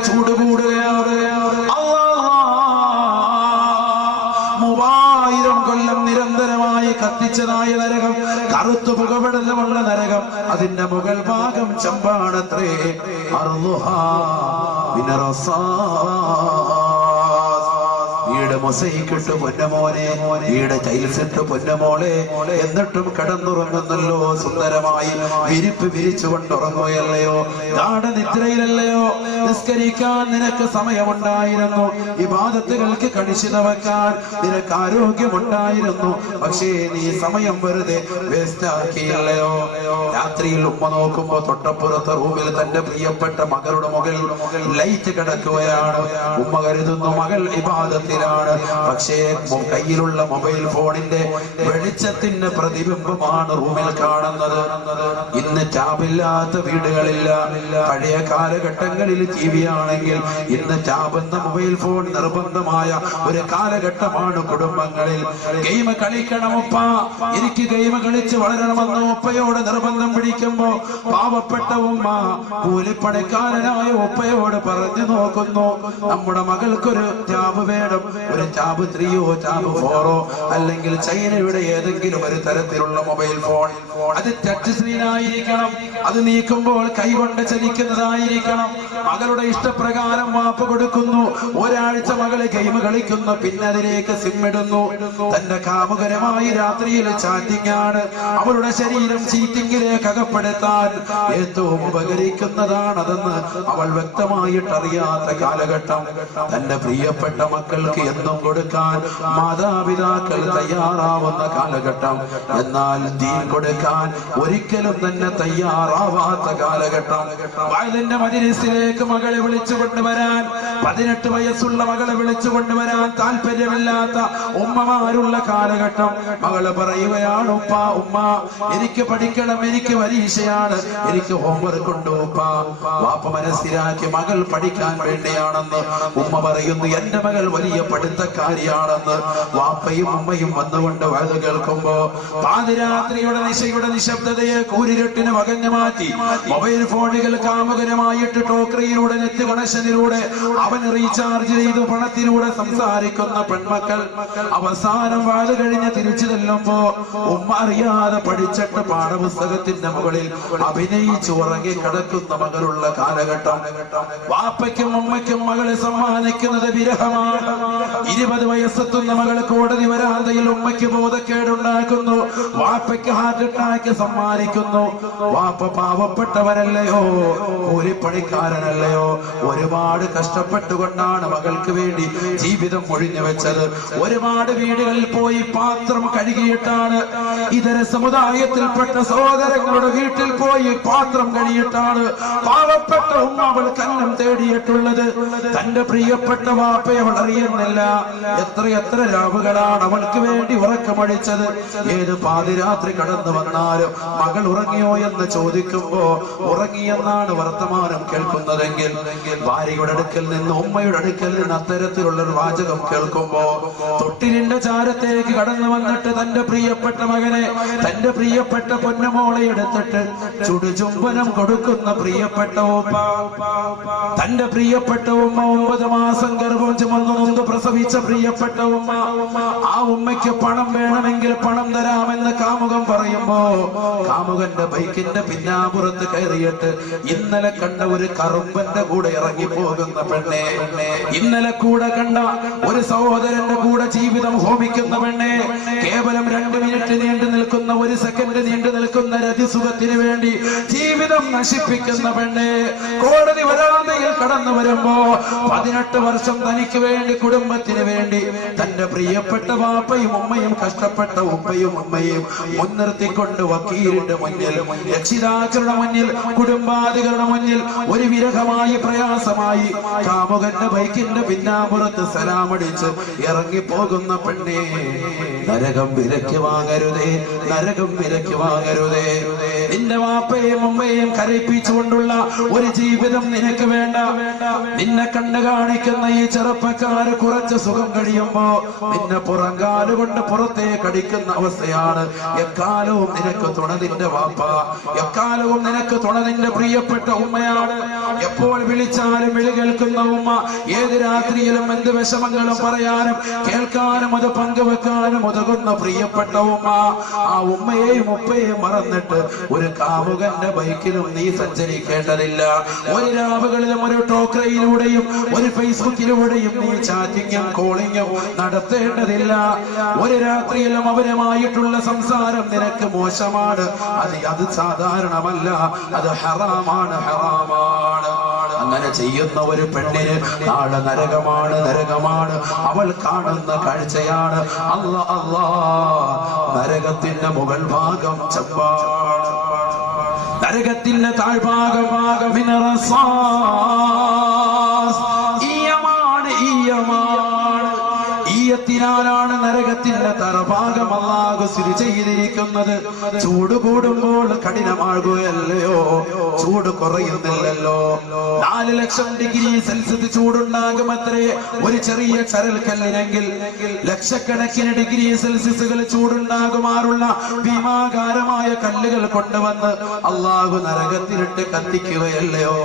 3000 കൊല്ലം നിരന്തരമായി കത്തിച്ചതായ നരകം, കറുത്തു പുകപടലമുള്ള നരകം, അതിന്റെ മുകൾ ഭാഗം ചെമ്പാണത്രേ. വീട് മൊസൈക്കിട്ട് പൊന്നമോനെ, വീട് ടൈൽസിട്ട് പൊന്നമോളെ, എന്നിട്ടും കിടന്നുറങ്ങുന്നല്ലോ സുന്ദരമായി. വിരിപ്പ് വിരിച്ചുകൊണ്ടുറങ്ങുകയല്ലയോ? ഗാഠനിദ്രയിലല്ലയോ? നിസ്കരിക്കാൻ നിനക്ക് സമയമുണ്ടായിരുന്നു, ഇബാദത്തുകൾക്ക് കണിശത വെക്കാൻ നിനക്ക് ആരോഗ്യമുണ്ടായിരുന്നു. പക്ഷേ നീ സമയം വെറുതെ വേസ്റ്റാക്കിയല്ലയോ? രാത്രിയിൽ ഉമ്മ നോക്കുമ്പോ തൊട്ടപ്പുറത്തെ റൂമിൽ തന്റെ പ്രിയപ്പെട്ട മകളുടെ മുകൾ ലൈറ്റ് കിടക്കുകയാണ്. ഉമ്മ കരുതുന്നു മകൾ ഇബാദത്തിലാണ്. പക്ഷേ കയ്യിലുള്ള മൊബൈൽ ഫോണിന്റെ വെളിച്ചത്തിന്റെ പ്രതിബിംബമാണ് റൂമിൽ കാണുന്നത്. ഇന്ന് ടാബില്ലാത്ത വീടുകളില്ല. പഴയ കാലഘട്ടങ്ങളിൽ TV ആണെങ്കിൽ ഇന്ന് ടാബെന്ന മൊബൈൽ ഫോൺ നിർബന്ധമായ ഒരു കാലഘട്ടമാണ് കുടുംബങ്ങളിൽ. ഗെയിം കളിക്കണം ഉപ്പ, എനിക്ക് ഗെയിം കളിച്ച് വളരണമെന്ന് ഉപ്പയോട് നിർബന്ധം പിടിക്കുമ്പോ പാവപ്പെട്ട ഉമ്മ കൂലിപ്പണിക്കാരനായ ഉപ്പയോട് പറഞ്ഞു നോക്കുന്നു, നമ്മുടെ മകൾക്കൊരു ടാബ് വേണം. ഒരു ടാബ് 3ഓ ടാബ് 4ഓ അല്ലെങ്കിൽ ചൈനയുടെ ഏതെങ്കിലും ഒരു തരത്തിലുള്ള മൊബൈൽ ഫോൺ. അത് ടച്ച് സ്ക്രീൻ ആയിരിക്കണം. അത് നീക്കുമ്പോൾ കൈകൊണ്ട് ചലിക്കുന്നതായിരിക്കണം. മകളുടെ ഇഷ്ടപ്രകാരം മാപ്പ് കൊടുക്കുന്നു. ഒരാഴ്ച മകള് ഗെയിം കളിക്കുന്നു, പിന്നെ അതിലേക്ക് സിം ഇടുന്നു. തന്റെ കാമുകരമായി രാത്രിയിൽ ചാറ്റിംഗ് ആണ്. അവളുടെ ശരീരം ചീറ്റിംഗിലേക്ക് അകപ്പെടുത്താൻ ഏറ്റവും ഉപകരിക്കുന്നതാണതെന്ന് അവൾ വ്യക്തമായിട്ട് അറിയാത്ത കാലഘട്ടം. തന്റെ പ്രിയപ്പെട്ട മക്കൾക്ക് എന്തും കൊടുക്കാൻ മാതാപിതാക്കൾ തയ്യാറാവുന്ന കാലഘട്ടം. എന്നാൽ ദീൻ കൊടുക്കാൻ ഒരിക്കലും തന്നെ തയ്യാറാവാത്ത കാലഘട്ടം. വയലിന്റെ മജ്‌ലിസിലേക്ക് മകളെ വിളിച്ചു കൊണ്ടുവരാൻ 18 വയസ്സുള്ള മകളെ വിളിച്ചു കൊണ്ടുവരാൻ താല്പര്യമില്ലാത്ത ഉമ്മമാരുള്ള കാലഘട്ടം. മകള് പറയുകയാണ്, ഉമ്മ എനിക്ക് പഠിക്കണം, എനിക്ക് പരീക്ഷയാണ്, എനിക്ക് ഹോംവർക്ക് ഉണ്ട് ഉപ്പ. വാപ്പ മനസ്സിലാക്കി മകൾ പഠിക്കാൻ വേണ്ടിയാണെന്ന്. ഉമ്മ പറയുന്നു, എന്റെ മകൾ വലിയ പഠിത്തക്കാരിയാണെന്ന്. വാപ്പയും ഉമ്മയും വന്നുകൊണ്ട് വയത് കേൾക്കുമ്പോ പാതിരാത്രിയുടെ നിശബ്ദതയെ കൂരിരുട്ടിന് വകഞ്ഞു മാറ്റി മൊബൈൽ ഫോണുകൾ കാമുകരമായിട്ട് ടോക്കറിയിലൂടെ നെറ്റ് കണക്ഷനിലൂടെ അവൻ റീചാർജ് ചെയ്തു പണത്തിലൂടെ സംസാരിക്കുന്ന പെൺമക്കൾ അവസാനം വാത് കഴിഞ്ഞ് തിരിച്ചു ചെല്ലുമ്പോ ഉമ്മ അറിയാതെ പഠിച്ചിട്ട് പാഠപുസ്തകത്തിന്റെ മുകളിൽ അഭിനയിച്ചു ഉറങ്ങി കിടക്കുന്ന മകളുള്ള കാലഘട്ടം. വാപ്പയ്ക്കും ഉമ്മയ്ക്കും മകളെ സമ്മാനിക്കുന്നത് വിരഹമാണ്. 20 വയസ്സെത്തുന്ന മകള് കോടതി വരാന്തയിൽ ഉമ്മയ്ക്ക് ബോധക്കേടുണ്ടാക്കുന്നു, വാപ്പയ്ക്ക് ഹാർട്ട് അറ്റാക്ക് സമ്മാനിക്കുന്നു. വാപ്പ പാവപ്പെട്ടവരല്ലയോ, കൂലിപ്പണിക്കാരനല്ലയോ, ഒരുപാട് കഷ്ടപ്പെട്ടുകൊണ്ടാണ് മകൾക്ക് വേണ്ടി ജീവിതം ഒഴിഞ്ഞു വെച്ചത്. ഒരുപാട് വീടുകളിൽ പോയി പാത്രം കഴുകിയിട്ടാണ്, ഇതര സമുദായത്തിൽപ്പെട്ട സഹോദരങ്ങളുടെ വീട്ടിൽ പോയി പാത്രം കഴുകിയിട്ടാണ് പാവപ്പെട്ട ഉമ്മ അവൾ കന്നം തേടിയിട്ടുള്ളത്. തന്റെ പ്രിയപ്പെട്ട വാപ്പയെ അവൾ അറിയുന്നില്ല. എത്ര രാവുകളാണ് അവൾക്ക് വേണ്ടി ഉറക്കമടിച്ചത്. ഏത് പാതിരാത്രി കടന്നു വന്നാലും മകൾ ഉറങ്ങിയോ എന്ന് ചോദിക്കുമ്പോ ഉറങ്ങിയെന്നാണ് വർത്തമാനം കേൾക്കുന്നതെങ്കിൽ ഭാര്യയുടെ അടുക്കൽ നിന്ന് ഉമ്മയുടെ അടുക്കൽ നിന്ന് അത്തരത്തിലുള്ള ഒരു വാചകം കേൾക്കുമ്പോ തൊട്ടിലിന്റെ ചാരത്തേക്ക് കടന്നു വന്നിട്ട് തന്റെ പ്രിയപ്പെട്ട മകനെ, തന്റെ പ്രിയപ്പെട്ട പൊന്നമോളെ എടുത്തിട്ട് ചുടുചുംബനം കൊടുക്കുന്ന പ്രിയപ്പെട്ട ഉമ്മ, തന്റെ പ്രിയപ്പെട്ട ഉമ്മ 9 മാസം ഗർഭം ചുമന്നു നൊന്ത് പ്രസവിച്ച പ്രിയപ്പെട്ട ഉമ്മ, ആ ഉമ്മയ്ക്ക് പണം വേണമെങ്കിൽ പണം തരാമെന്ന് കാമുകൻ പറയുമ്പോ കാമുകന്റെ ബൈക്കിന്റെ പിന്നാമ്പുറത്ത് കയറിയിട്ട് ഇന്നലെ കണ്ട ഒരു കറുമ്പന്റെ കൂടെ ഇറങ്ങി പോകുന്ന പെണ്ണെ, ഇന്നലെ കൂടെ കണ്ട ഒരു സഹോദരന്റെ കൂടെ ജീവിതം ഹോമിക്കുന്ന പെണ്ണെ, കേവലം 2 മിനിറ്റ് നീണ്ടു നിൽക്കുന്ന, 1 സെക്കൻഡ് നീണ്ടു നിൽക്കുന്ന രതിസുഖത്തിന് വേണ്ടി ജീവിതം നശിപ്പിക്കുന്ന പെണ്ണെ, കോടതി വരാന്തയിൽ കടന്നു വരുമ്പോ 18 വർഷം തനിക്ക് വേണ്ടി, കുടുംബത്തിന് വേണ്ടി, തന്റെ പ്രിയപ്പെട്ട വാപ്പയും ഉമ്മയും കഷ്ടപ്പെട്ട ഉപ്പയും ഉമ്മയും മുൻനിർത്തിക്കൊണ്ട് വക്കീലിന്റെ മുന്നിൽ, രക്ഷിതാക്കളുടെ മുന്നിൽ, കുടുംബാദികളുടെ മുന്നിൽ ഒരു വിരഹമായി പ്രയാസമായി കാമുകന്റെ ബൈക്കിന്റെ പിന്നാമ്പുറത്ത് സലാമടിച്ച് ഇറങ്ങിപ്പോകുന്ന പെണ്ണെ, നരകം വിലക്ക് വാങ്ങരുതേ, നരകം വിലക്ക് വാങ്ങരുതേ. നിന്റെ വാപ്പയും ഉമ്മയും കരയിപ്പിച്ചുകൊണ്ടുള്ള ഒരു ജീവിതം നിനക്ക് വേണ്ട. നിന്നെ കണ്ടു കാണിക്കുന്ന ഈ ചെറുപ്പക്കാര് കുറച്ച് സുഖം കഴിയുമ്പോ നിന്നെ പുറങ്കാലുകൊണ്ട് പുറത്തേക്ക് അടിക്കുന്ന അവസ്ഥയാണ്. എക്കാലവും നിനക്ക് തുണ നിന്റെ വാപ്പ, എക്കാലവും നിനക്ക് തുണ നിന്റെ പ്രിയപ്പെട്ട ഉമ്മയാണ്. എപ്പോൾ വിളിച്ചാലും വിളി കേൾക്കുന്ന ഉമ്മ, ഏത് രാത്രിയിലും എന്ത് വിഷമങ്ങളും പറയാനും കേൾക്കാനും അത് പങ്കുവെക്കാനും ഒതുങ്ങുന്ന പ്രിയപ്പെട്ട ഉമ്മ. ആ ഉമ്മയെയും ഉപ്പയെയും മറന്നിട്ട് ഒരു കാമുകന്റെ ബൈക്കിലും നീ സഞ്ചരിക്കേണ്ടതില്ല. ഒരു രാവുകളിലും ഒരു ടോക്കറിയിലൂടെയും ഒരു ഫേസ്ബുക്കിലൂടെയും നീ ചാറ്റിങ്ങും കോളിങ്ങും നടത്തേണ്ടതില്ല. ഒരു രാത്രിയിലും അവരുമായിട്ടുള്ള സംസാരം നിനക്ക് മോശമാണ്, അത് സാധാരണമല്ല, അത് ഹറാമാണ്, ഹറാമാണ്. അങ്ങനെ ചെയ്യുന്ന ഒരു പെണ്ണിന് നാളെ നരകമാണ്, നരകമാണ്. അവൾ കാണുന്ന കാഴ്ചയാണ് അല്ലാ നരകത്തിന്റെ മുകൾ ഭാഗം ചെമ്പാണ്, നരകത്തിന്റെ താഴ്ഭാഗം ഈയത്തിനാലാണ് നരകത്തിന്റെ തറഭാഗം അല്ലാഹു സ്ഥിതി ചെയ്തിരിക്കുന്നത്. ചൂട് കൂടുമ്പോൾ കഠിനമാകുകയല്ലയോ, ചൂട് കുറയുന്നില്ലല്ലോ. 4 ലക്ഷം ഡിഗ്രി സെൽഷ്യസ് ചൂടുണ്ടാകുമത്രേ ഒരു ചെറിയ ചരൽക്കല്ലിനെങ്കിൽ. ലക്ഷക്കണക്കിന് ഡിഗ്രി സെൽഷ്യസുകൾ ചൂടുണ്ടാകുമാറുള്ള ഭീമാകാരമായ കല്ലുകൾ കൊണ്ടുവന്ന് അല്ലാഹു നരകത്തിലിട്ട് കത്തിക്കുകയല്ലയോ.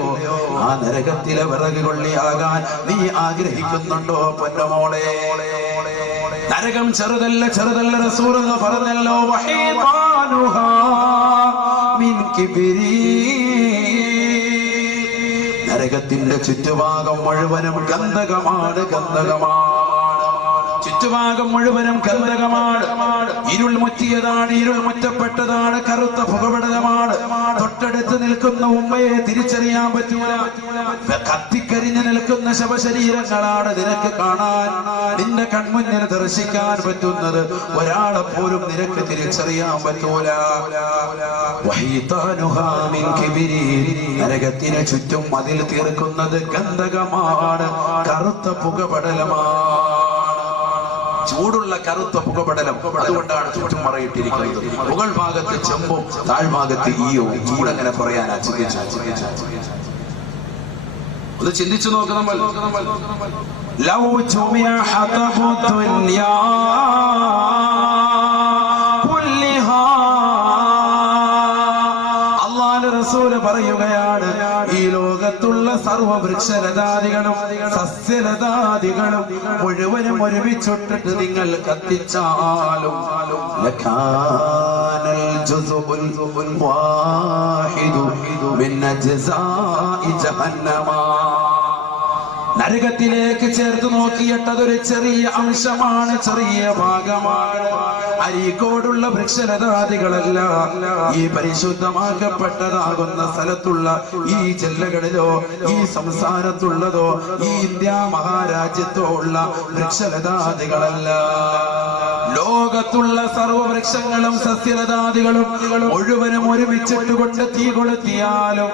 ആ നരകത്തിലെ വിറക് കൊള്ളിയാകാൻ നീ ആഗ്രഹിക്കുന്നുണ്ടോ പൊന്നമോളെ? നരകം ചെറുതല്ല, ചെറുതല്ല. റസൂലുള്ള പറഞ്ഞല്ലോ, വഹീതാനുഹാ മിൻ കിബ്രി. നരകത്തിന്റെ ചുറ്റുഭാഗം മുഴുവനും ഗന്ധകമാണ്, ഗന്ധകമാണ്. ചുറ്റുഭാഗം മുഴുവനും ഗന്ധകമാണ്, ഇരുൾ മുറ്റിയതാണ്, ഇരുൾ മുറ്റപ്പെട്ടതാണ്, കറുത്ത പുകപടലമാണ്. തൊട്ടടുത്ത് നിൽക്കുന്ന ഉമ്മയെ തിരിച്ചറിയാൻ പറ്റൂല. കത്തിക്കരിഞ്ഞു നിൽക്കുന്ന ശവശരീരങ്ങളാണ് നിനക്ക് കാണാൻ, നിന്റെ കൺമുന്നിൽ ദർശിക്കാൻ പറ്റുന്നത്. ഒരാളെ പോലും നിനക്ക് തിരിച്ചറിയാൻ പറ്റൂല. നരകത്തിന് ചുറ്റും മതിൽ തീർക്കുന്നത് ഗന്ധകമാണ്, കറുത്ത പുകപടലമാണ്, ചൂടുള്ള കറുത്ത പുകപടലം. അതുകൊണ്ടാണ് ചുറ്റും മറയിട്ടിരിക്കുന്നത്. മുകൾ ഭാഗത്ത് ചെമ്പും താഴ്ഭാഗത്ത് ഈയവും. ചൂടങ്ങനെ പറയാനാ ഒന്ന് ചിന്തിച്ചു നോക്ക് നമ്മൾ. റസൂല് പറയുകയാണ്, ഈ ലോകത്തുള്ള സർവവൃക്ഷലതാദികളും സസ്യലതാദികളും മുഴുവനും ഒരുമിച്ചിട്ടിട്ട് നിങ്ങൾ കത്തിച്ചാലും നരകത്തിലേക്ക് ചേർത്ത് നോക്കിയിട്ട് അതൊരു ചെറിയ അംശമാണ്, ചെറിയ ഭാഗമാണ്. അരീക്കോടുള്ള വൃക്ഷലതാദികളല്ല ഈ പരിശുദ്ധമാക്കപ്പെട്ടതാകുന്ന സ്ഥലത്തുള്ള ഈ ജില്ലകളിലോ ഈ സംസ്ഥാനത്തുള്ളതോ ഈ ഇന്ത്യ മഹാരാജ്യത്തോ ഉള്ള വൃക്ഷലതാദികളല്ല. ലോകത്തുള്ള സർവവൃക്ഷങ്ങളും സസ്യലതാദികളും മുഴുവനും ഒരുമിച്ചിട്ടുകൊണ്ട് തീ കൊളുത്തിയാലും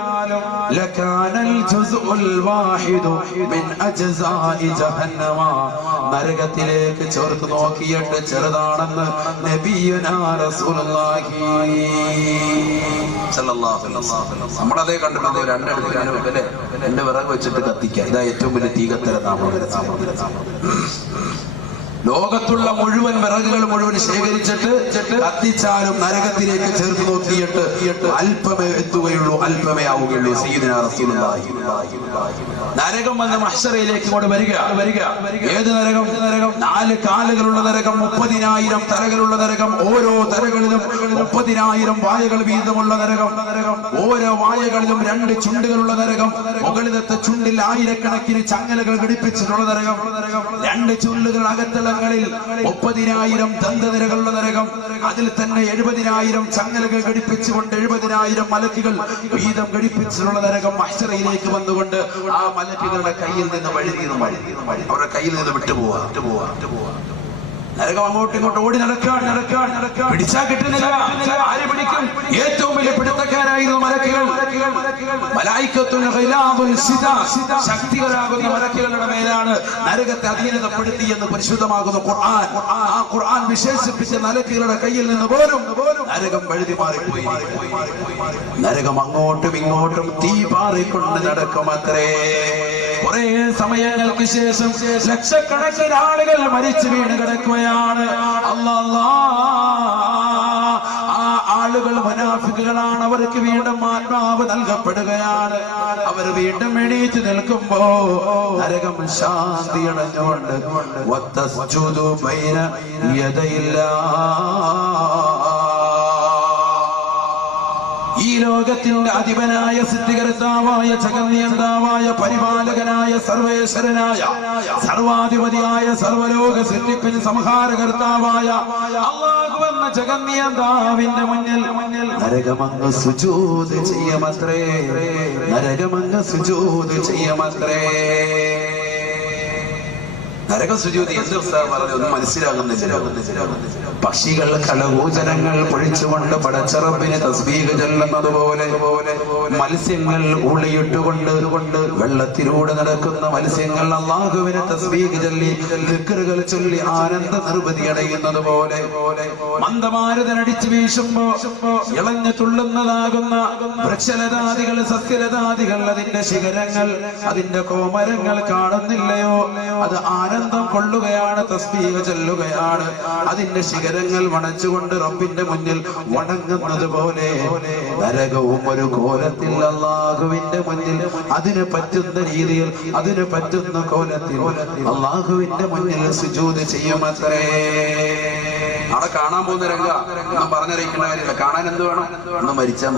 നരകത്തിലേക്ക് ചേർത്ത് നോക്കിയിട്ട് ചെറുതാണെന്ന് നബിയുനാ റസൂലുള്ളാഹി സ്വല്ലല്ലാഹു അലൈഹി വസല്ലം. നമ്മളതേ കണ്ടിട്ടുണ്ട്. രണ്ടെടുത്ത് എന്റെ വിറക് വെച്ചിട്ട് കത്തിക്കുക, ഇതാ ഏറ്റവും വലിയ തീ കത്തര നാമം. ലോകത്തുള്ള മുഴുവൻ വിറകുകൾ മുഴുവൻ ശേഖരിച്ചിട്ട് കത്തിച്ചാലും നരകത്തിലേക്ക് ചേർത്ത് നോക്കിയിട്ട് അല്പമേ എത്തുകയുള്ളൂ, അല്പമേ ആവുകയുള്ളൂ. സയ്യിദുനാ റസൂലുള്ളാഹി. നരകം വന്ന മഹ്ശറയിലേക്ക് ഇങ്ങോട്ട് വരിക. ഏത് നരകം? 4 കാലുകളുള്ള നരകം, 30,000 തലകളുള്ള നരകം, ഓരോ തലകളിലും 30,000 വായകൾ വീതമുള്ള നരകം, ഓരോ വായകളിലും 2 ചുണ്ടുകളുള്ള നരകം, മുകളിലത്തെ ചുണ്ടിൽ ആയിരക്കണക്കിന് ചങ്ങലകൾ ഘടിപ്പിച്ചിട്ടുള്ള നരകം, 2 ചുണ്ടുകൾ അകത്തുള്ള 30,000 ദന്തനിരകളുള്ള നരകം, അതിൽ തന്നെ 70,000 ചങ്ങലകൾ ഘടിപ്പിച്ചുകൊണ്ട് 70,000 മലക്കുകൾ വീതം ഘടിപ്പിച്ചിട്ടുള്ള നരകം മഹ്ശറയിലേക്ക് വന്നുകൊണ്ട് ആ മലക്കുകളുടെ കയ്യിൽ നിന്ന് വഴുതിയത് അവരുടെ കയ്യിൽ നിന്ന് വിട്ടുപോവാ. നരകം അങ്ങോട്ടും ഇങ്ങോട്ടും ഓടി നടക്കാൻ പിടിച്ചാൽ കിട്ടുന്നില്ല. ആര് പിടിക്കും? ഏറ്റവും വലിയ പിടുത്തക്കാരായിരുന്നു മലക്കുകൾ. ശക്തികളാകുന്ന മലക്കുകളുടെ മേലാണ് നരകത്തെ അധീനതപ്പെടുത്തി എന്ന് പരിശുദ്ധമാകുന്ന ഖുർആൻ. ആ ഖുർആൻ വിശേഷിപ്പിച്ച മലക്കുകളുടെ കയ്യിൽ നിന്ന് പോലും നരകം വഴുതി മാറിപ്പോയി. നരകം അങ്ങോട്ടും ഇങ്ങോട്ടും തീ പാറിക്കൊണ്ട് നടക്കുമത്രേ. കുറെ സമയങ്ങൾക്ക് ശേഷം ലക്ഷക്കണക്കിന് ആളുകൾ മരിച്ചു വീണ് കിടക്കുകയാണ്. അല്ലാഹ്, ആ ആളുകൾ മുനാഫിക്കുകളാണ്. അവർക്ക് വീണ്ടും ആത്മാവ് നൽകപ്പെടുകയാണ്. അവർ വീണ്ടും എണീറ്റ് നിൽക്കുമ്പോ നരകം ശാന്തി അടഞ്ഞുകൊണ്ട് വത്തസ്ജുദു ബൈന യദയില്ലാഹ്, ഈ ലോകത്തിന്റെ അധിപനായ സിദ്ധികർത്താവായ ജഗന്നിയന്താവായ പരിപാലകനായ സർവേശ്വരനായ സർവാധിപതിയായ സർവലോക സൃഷ്ടിപ്പിന് സംഹാരകർത്താവായ അല്ലാഹു എന്ന ജഗന്നിയന്താവിന്റെ മുന്നിൽ നരകമങ്ങ് സുജൂദ് ചെയ്യുമത്രേ. നരകമങ്ങ് സുജൂദ് ചെയ്യുമത്രേ. നരക സുജൂദ് എന്ത് പറഞ്ഞു ഒന്നും മനസ്സിലാകുന്നില്ല. പക്ഷികൾ കളകൂചനങ്ങൾ പൊഴിച്ചുകൊണ്ട് പടച്ചറപ്പിന് തസ്ബീഹ് ചൊല്ലുന്നത് പോലെ മത്സ്യങ്ങൾ ഉള്ളിയിട്ടുകൊണ്ട് വെള്ളത്തിലൂടെ നടക്കുന്ന മത്സ്യങ്ങൾ അല്ലാഹുവിനെ തസ്ബീഹ് ചൊല്ലി ദിക്റുകൾ ചൊല്ലി ആനന്ദ നിർവൃതി അടയുന്നത് പോലെ മന്ദമാരുതനടിച്ചു വീശുമ്പോ ഇളഞ്ഞു തുള്ളുന്നതാകുന്ന വൃക്ഷലതാദികൾ സസ്യലതാദികൾ അതിന്റെ ശിഖരങ്ങൾ അതിന്റെ കോമരങ്ങൾ കാണുന്നില്ലയോ? അത് ആനന്ദം കൊള്ളുകയാണ്, തസ്ബീഹ് ചൊല്ലുകയാണ്. അതിന്റെ ശിഖരങ്ങൾ വണച്ചുകൊണ്ട് റബ്ബിന്റെ മുന്നിൽ വണങ്ങുന്നത് പോലെ നരകവും ഒരു കോലത്തിൽ അല്ലാഹുവിന്റെ മുന്നിൽ അതിന് പറ്റുന്ന രീതിയിൽ അതിന് പറ്റുന്ന കോലത്തിൽ അല്ലാഹുവിന്റെ മുന്നിൽ സുജൂദ് ചെയ്യുമത്രേ. അവിടെ കാണാൻ പോകുന്ന രംഗ ഒന്നും പറഞ്ഞറിയിക്കേണ്ട കാര്യമില്ല. കാണാൻ എന്ത് വേണം? ഒന്ന് മരിച്ചാൽ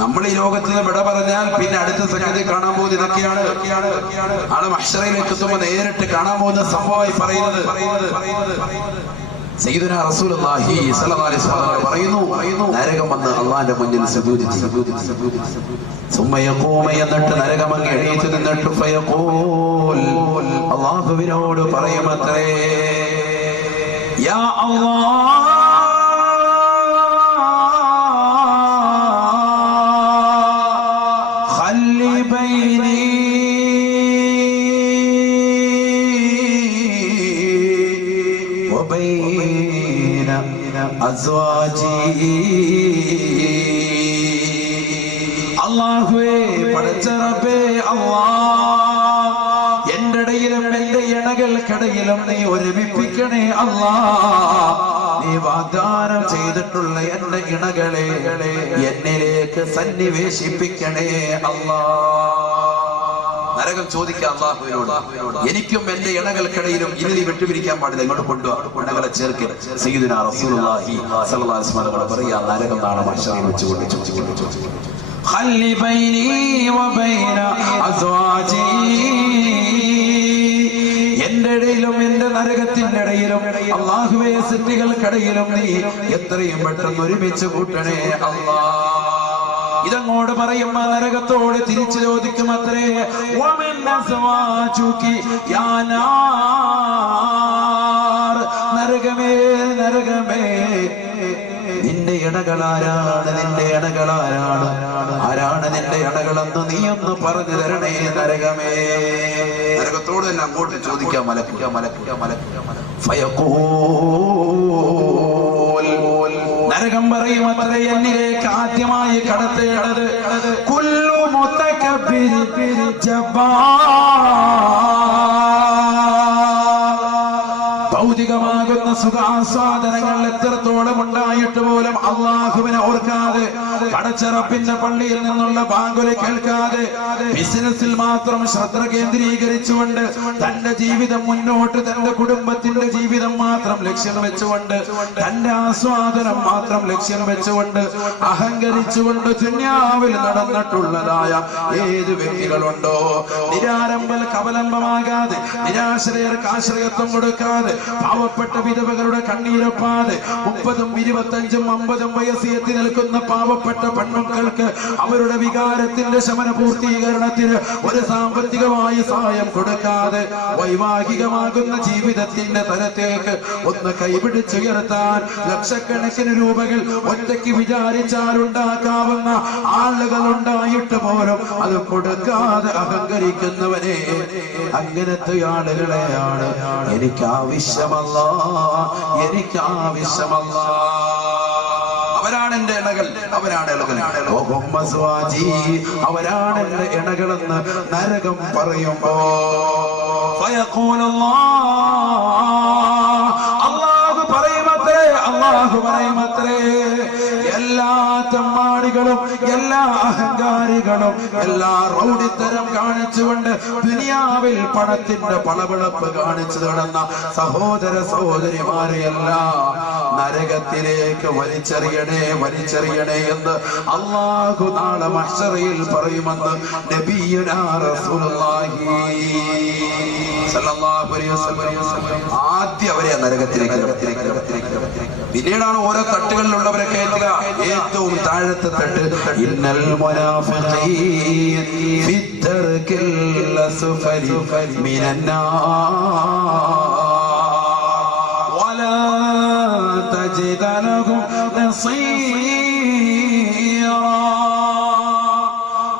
നമ്മൾ ഈ ലോകത്ത് നിന്ന് വിട പറഞ്ഞാൽ പിന്നെ അടുത്ത സംഗതി കാണാൻ പോകുന്നത് ഇതൊക്കെയാണ്. ആള് മഹ്ശറയിലേക്ക് എത്തുമ്പോൾ നേരിട്ട് കാണാൻ പോകുന്ന സംഭവമായി പറയുന്നത് സയ്യിദുനാ റസൂലുള്ളാഹി സ്വല്ലല്ലാഹു അലൈഹി വസല്ലം പറയുന്നു, നരകം വന്ന് അല്ലാഹുവിന്റെ മുന്നിൽ സുജൂദ് സുമ്മ യഖൂമ, എന്നിട്ട് നരകം അങ്ങ് എഴുന്നേറ്റ് നിന്നിട്ട് ഫയഖൂൽ, അല്ലാഹുവിനോട് പറയുമത്രേ, യാ അല്ലാഹ് ഖല്ലി ബൈനി വബൈന അസ്വാജി. അല്ലാഹുവേ, പടച്ച റബ്ബേ, അല്ലാഹ്, എന്റെ ഇടയിലും എന്റെ ഇണകൾക്കിടയിലും നീ ഒരുമിപ്പിക്കണേ അല്ലാഹ്. നീ വാഗ്ദാനം ചെയ്തിട്ടുള്ള എന്റെ ഇണകളെ എന്നിലേക്ക് സന്നിവേശിപ്പിക്കണേ അല്ലാഹ്. നരകം ചോദിക്കാം അല്ലാഹുവിനോട്, എനിക്കും എന്റെ ഇണകൾക്കിടയിലും ഇനി വിട്ടുപിരിക്കാൻ പാടില്ല, ഇങ്ങോട്ട് കൊണ്ടുവാ, ഇണകളെ ചേർക്ക്. സയ്യിദുനാ റസൂലുള്ളാഹി സ്വല്ലല്ലാഹു അലൈഹി വസല്ലം പറയാ, നരകം നാളെ മഹ്ശറിൽ വെച്ചുകൊണ്ട് ഖല്ലി ബൈനി വബൈന അസ്വാജി, എന്റെ ഇടയിലും എന്റെ നരകത്തിന്റെ ഇടയിലും അല്ലാഹുവേ സൃഷ്ടികൾക്കിടയിലും നീ എത്രയും പെട്ടെന്ന് ഒരുമിച്ച് കൂട്ടണേ അല്ലാഹ്. ഇതങ്ങോട് പറയുമ്പോ നരകത്തോട് തിരിച്ചു ചോദിക്കും അത്രേ, വമൻ അസ്വാജുകി യാ നാർ, നരകമേ നരകമേ, നിന്റെ ഇണകളാരാണ്, നിന്റെ ഇണകളാരാണ്, ആരാണ് നിന്റെ ഇണകളെന്ന് നീ ഒന്ന് പറഞ്ഞു തരണേ നരകമേ. നരകത്തോട് തന്നെ അങ്ങോട്ട് ചോദിക്കാം, നരകം പറയും അത്രേ, എന്നിലേക്ക് ആദ്യമായി കടത്തേണ്ടത് കുല്ലു മുതകബ്ബിർ ഭൗതികമാകുന്ന സുഖാസ്വാദനങ്ങൾ എത്രത്തോളം ഉണ്ടായിട്ട് പോലും അള്ളാഹുവിനെ ഓർക്കാതെ, പടച്ചറപ്പിന്റെ പള്ളിയിൽ നിന്നുള്ള ബാങ്കുലി കേൾക്കാതെ, ബിസിനസ്സിൽ മാത്രം ശ്രദ്ധ കേന്ദ്രീകരിച്ചുകൊണ്ട് തന്റെ ജീവിതം മുന്നോട്ട്, തന്റെ കുടുംബത്തിന്റെ ജീവിതം മാത്രം ലക്ഷ്യം വെച്ചുകൊണ്ട്, തന്റെ ആസ്വാദനം മാത്രം ലക്ഷ്യം വെച്ചുകൊണ്ട്, അഹങ്കരിച്ചുകൊണ്ട് ദുനിയാവിൽ നടന്നിട്ടുള്ളതായ ഏത് വ്യക്തികളുണ്ടോ, നിരാരംഭൽ കവലംബമാകാതെ, നിരാശ്രയർക്ക് ആശ്രയത്വം കൊടുക്കാതെ, പാവപ്പെട്ട വിധവകളുടെ കണ്ണീരൊപ്പാതെ, 30, 25, 50 വയസ്സ് എത്തി നിൽക്കുന്ന പാവപ്പെട്ട പെൺമക്കൾക്ക് അവരുടെ വികാരത്തിന്റെ ശമന പൂർത്തീകരണത്തിന് ഒരു സാമ്പത്തികമായ സഹായം കൊടുക്കാതെ, വൈവാഹികമാകുന്ന ജീവിതത്തിന്റെ തലത്തേക്ക് ഒന്ന് കൈപിടിച്ചുയർത്താൻ ലക്ഷക്കണക്കിന് രൂപകൾ ഒറ്റയ്ക്ക് വിചാരിച്ചാൽ ഉണ്ടാക്കാവുന്ന ആളുകൾ ഉണ്ടായിട്ട് പോലും അത് കൊടുക്കാതെ അഹങ്കരിക്കുന്നവനെ, അങ്ങനത്തെ ആളുകളെയാണ് എനിക്ക് ആവശ്യമല്ല, എനിക്ക് ആവശ്യമല്ല. അവരാണ് എന്റെ ഇണകൾ, അവരാണ് ഇണകൾ, അവരാണ് എന്റെ ഇണകളെന്ന് നരകം പറയുമ്പോ അല്ലാഹു പറയുമത്രേ, എല്ലാ തെമ്മാടികളും എല്ലാ അഹങ്കാരികളും എല്ലാ റൗഡിത്തരം കാണിച്ചുകൊണ്ട് ദുനിയാവിൽ പണത്തിന്റെ പളവിളപ്പ് കാണിച്ചു നടന്ന സഹോദര സഹോദരിമാരെയെല്ലാം നരകത്തിലേക്ക് വലിച്ചെറിയണേ വലിച്ചെറിയണേ എന്ന് അല്ലാഹു നാളെ മഹ്ശറിൽ പറയുമെന്ന് നബിയുനാ റസൂലുള്ളാഹി സ്വല്ലല്ലാഹു അലൈഹി വസല്ലം ആദ്യം അവരെ നരകത്തിലേക്ക്, പിന്നീടാണ് ഓരോ തട്ടുകളിലുള്ളവരെ കയറ്റുക. ഏറ്റവും താഴത്തെ തട്ട്, ഇന്നൽ മുനാഫിഖീൻ ഫി ദർകിൽ അസ്ഫലി മിനന്നാർ വലാ തജിദ ലഹും നസീറാ.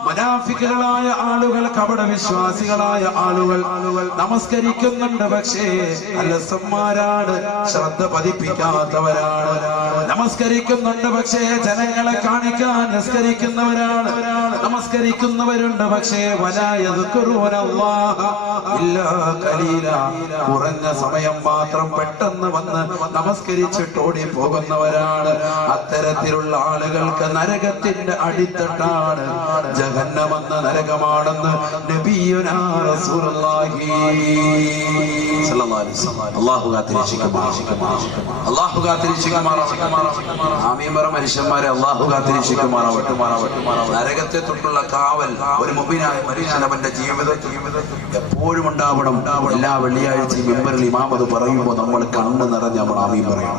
മുനാഫിക്കുകളായ ആളുകൾ, കപട വിശ്വാസികളായ ആളുകൾ നമസ്കരിക്കുന്നുണ്ട്, പക്ഷേ അലസന്മാരാണ്, ശ്രദ്ധ പതിപ്പിക്കാത്തവരാണ്. നമസ്കരിക്കുന്നുണ്ട്, പക്ഷേ ജനങ്ങളെ കാണിക്കാൻ നിസ്കരിക്കുന്നവരാണ്. നമസ്കരിക്കുന്നവരുണ്ട്, പക്ഷേ കുറഞ്ഞ സമയം മാത്രം പെട്ടെന്ന് വന്ന് നമസ്കരിച്ചിട്ട് ഓടി പോകുന്നവരാണ്. അത്തരത്തിലുള്ള ആളുകൾക്ക് നരകത്തിന്റെ അടിത്തട്ടാണ്, ജഹന്നമെന്ന നരകമാണെന്ന് നബിയുനാ റസൂലുള്ളാഹി സ്വല്ലല്ലാഹു അലൈഹി വസല്ലം. അല്ലാഹു കാത്തിരക്ഷിക്കുമാറാവട്ടെ. ആമീൻ പറ മനുഷ്യന്മാരെ, അല്ലാഹു കാത്തിരക്ഷിക്കുമാറാവട്ടെ. നരകത്തെ തൊട്ടുള്ള കാവൽ ഒരു മുഅ്മിനായ മനുഷ്യൻ അവന്റെ ജീവിതത്തിൽ എപ്പോഴും ഉണ്ടാവണം. എല്ലാ വെള്ളിയാഴ്ചയും മെമ്പറിൽ ഇമാം അത് പറയുമ്പോൾ നമ്മൾ കണ്ണ് നിറഞ്ഞ് നമ്മൾ ആമീൻ പറയാം.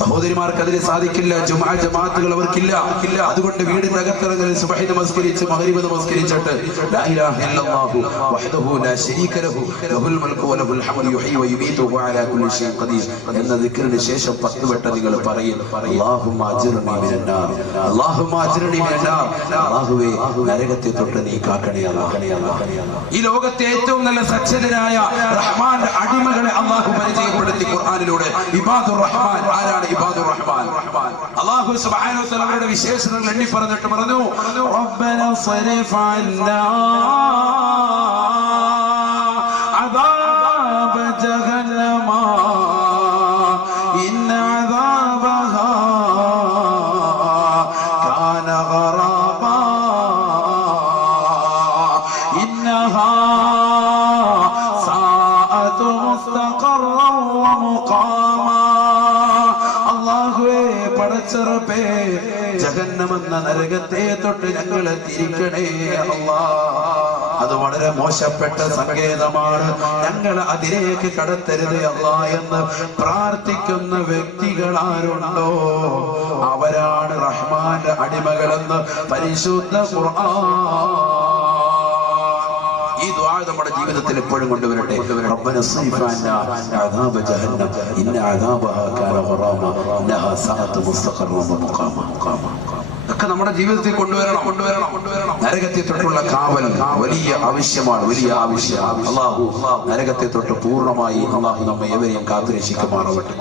സഹോദരിമാർക്ക് അതിന് സാധിക്കില്ല, ജുമുഅ ജമാഅത്തുകൾ അവർക്കില്ല. അതുകൊണ്ട് വീടിന്റെ അകത്തിറങ്ങി സുബ്ഹി നമസ്കരിച്ച് മഗ്രിബ് നമസ്കരിച്ചിട്ട് ലാ ഇലാഹ ഇല്ലല്ലാഹു വഹ്ദഹു ലാ ശരീക ലഹു ലഹുൽ മുൽക്കു വലഹുൽ ഹംദു യുഹ്യി വയുമീതു വഅലാ കുല്ലി ഷൈഇൻ ഖദീർ എന്ന ദിക്റിന് ശേഷം 10 വട്ടം നിങ്ങൾ പറയും, അല്ലാഹുമ്മ അജ്ർനി മിനന്നാർ, അല്ലാഹുമ്മ അജ്ർനി മിനന്നാർ. അല്ലാഹുവേ നരകത്തെ തൊട്ട് നീ കാക്കണേ അല്ലാഹ്. ഈ ലോകത്തെ ഏറ്റവും നല്ല സജ്ജനരായ റഹ്മാന്റെ അടിമകളെ അല്ലാഹു പരിചയപ്പെടുത്തി ഖുർആനിലൂടെ. ഇബാദുർ റഹ്മാൻ ആരാണ്? ഇബാദുർ റഹ്മാൻ അല്ലാഹു സുബ്ഹാനഹു വ തആലയുടെ വിശേഷണങ്ങൾ എണ്ണി പറഞ്ഞിട്ട് പറഞ്ഞു, റബ്ബന സ്വരിഫ് അന്നാ അദാബ ജഹന്നമ ഇന്ന അദാബഹാ കാന ഗറാബാ ഇന്നഹാ സാഅതു മുസ്തഖറൻ വ മുഖാമാ. അല്ലാഹുവേ പടച്ചറപ്പേ, ജഹന്നമെന്ന നരകത്തെ തൊട്ട് ഞങ്ങളെ തിരിക്കണേ അല്ലാഹ്. അത് വളരെ മോശപ്പെട്ട സങ്കേതമാണ്, ഞങ്ങൾ അതിലേക്ക് കടത്തരുത് അല്ലാഹ് എന്ന് പ്രാർത്ഥിക്കുന്ന വ്യക്തികൾ ആരുണ്ടോ അവരാണ് റഹ്മാന്റെ അടിമകളെന്ന് പരിശുദ്ധ ഖുർആൻ. ഈ ദുആ നമ്മുടെ ജീവിതത്തിൽ എപ്പോഴും കൊണ്ടുവരട്ടെ. റബ്ബന സ്വരിഫ് അന്നാ അദാബ ജഹന്നം ഇന്ന അദാബഹാ കാന ഗറാമ ഇന്നഹാ സഅഅത് മുസ്തഖറൻ വ മുഖാമ. ഒക്കെ നമ്മുടെ ജീവിതത്തിൽ കൊണ്ടുവരണം. നരകത്തെ തൊട്ടുള്ള കാവൽ വലിയ ആവശ്യമാണ്, വലിയ ആവശ്യമാണ്. അല്ലാഹു നരകത്തെ തൊട്ട് പൂർണ്ണമായി അല്ലാഹു നമ്മെ എവരെയും കാത്തുരക്ഷിക്കുമാറാവട്ടെ.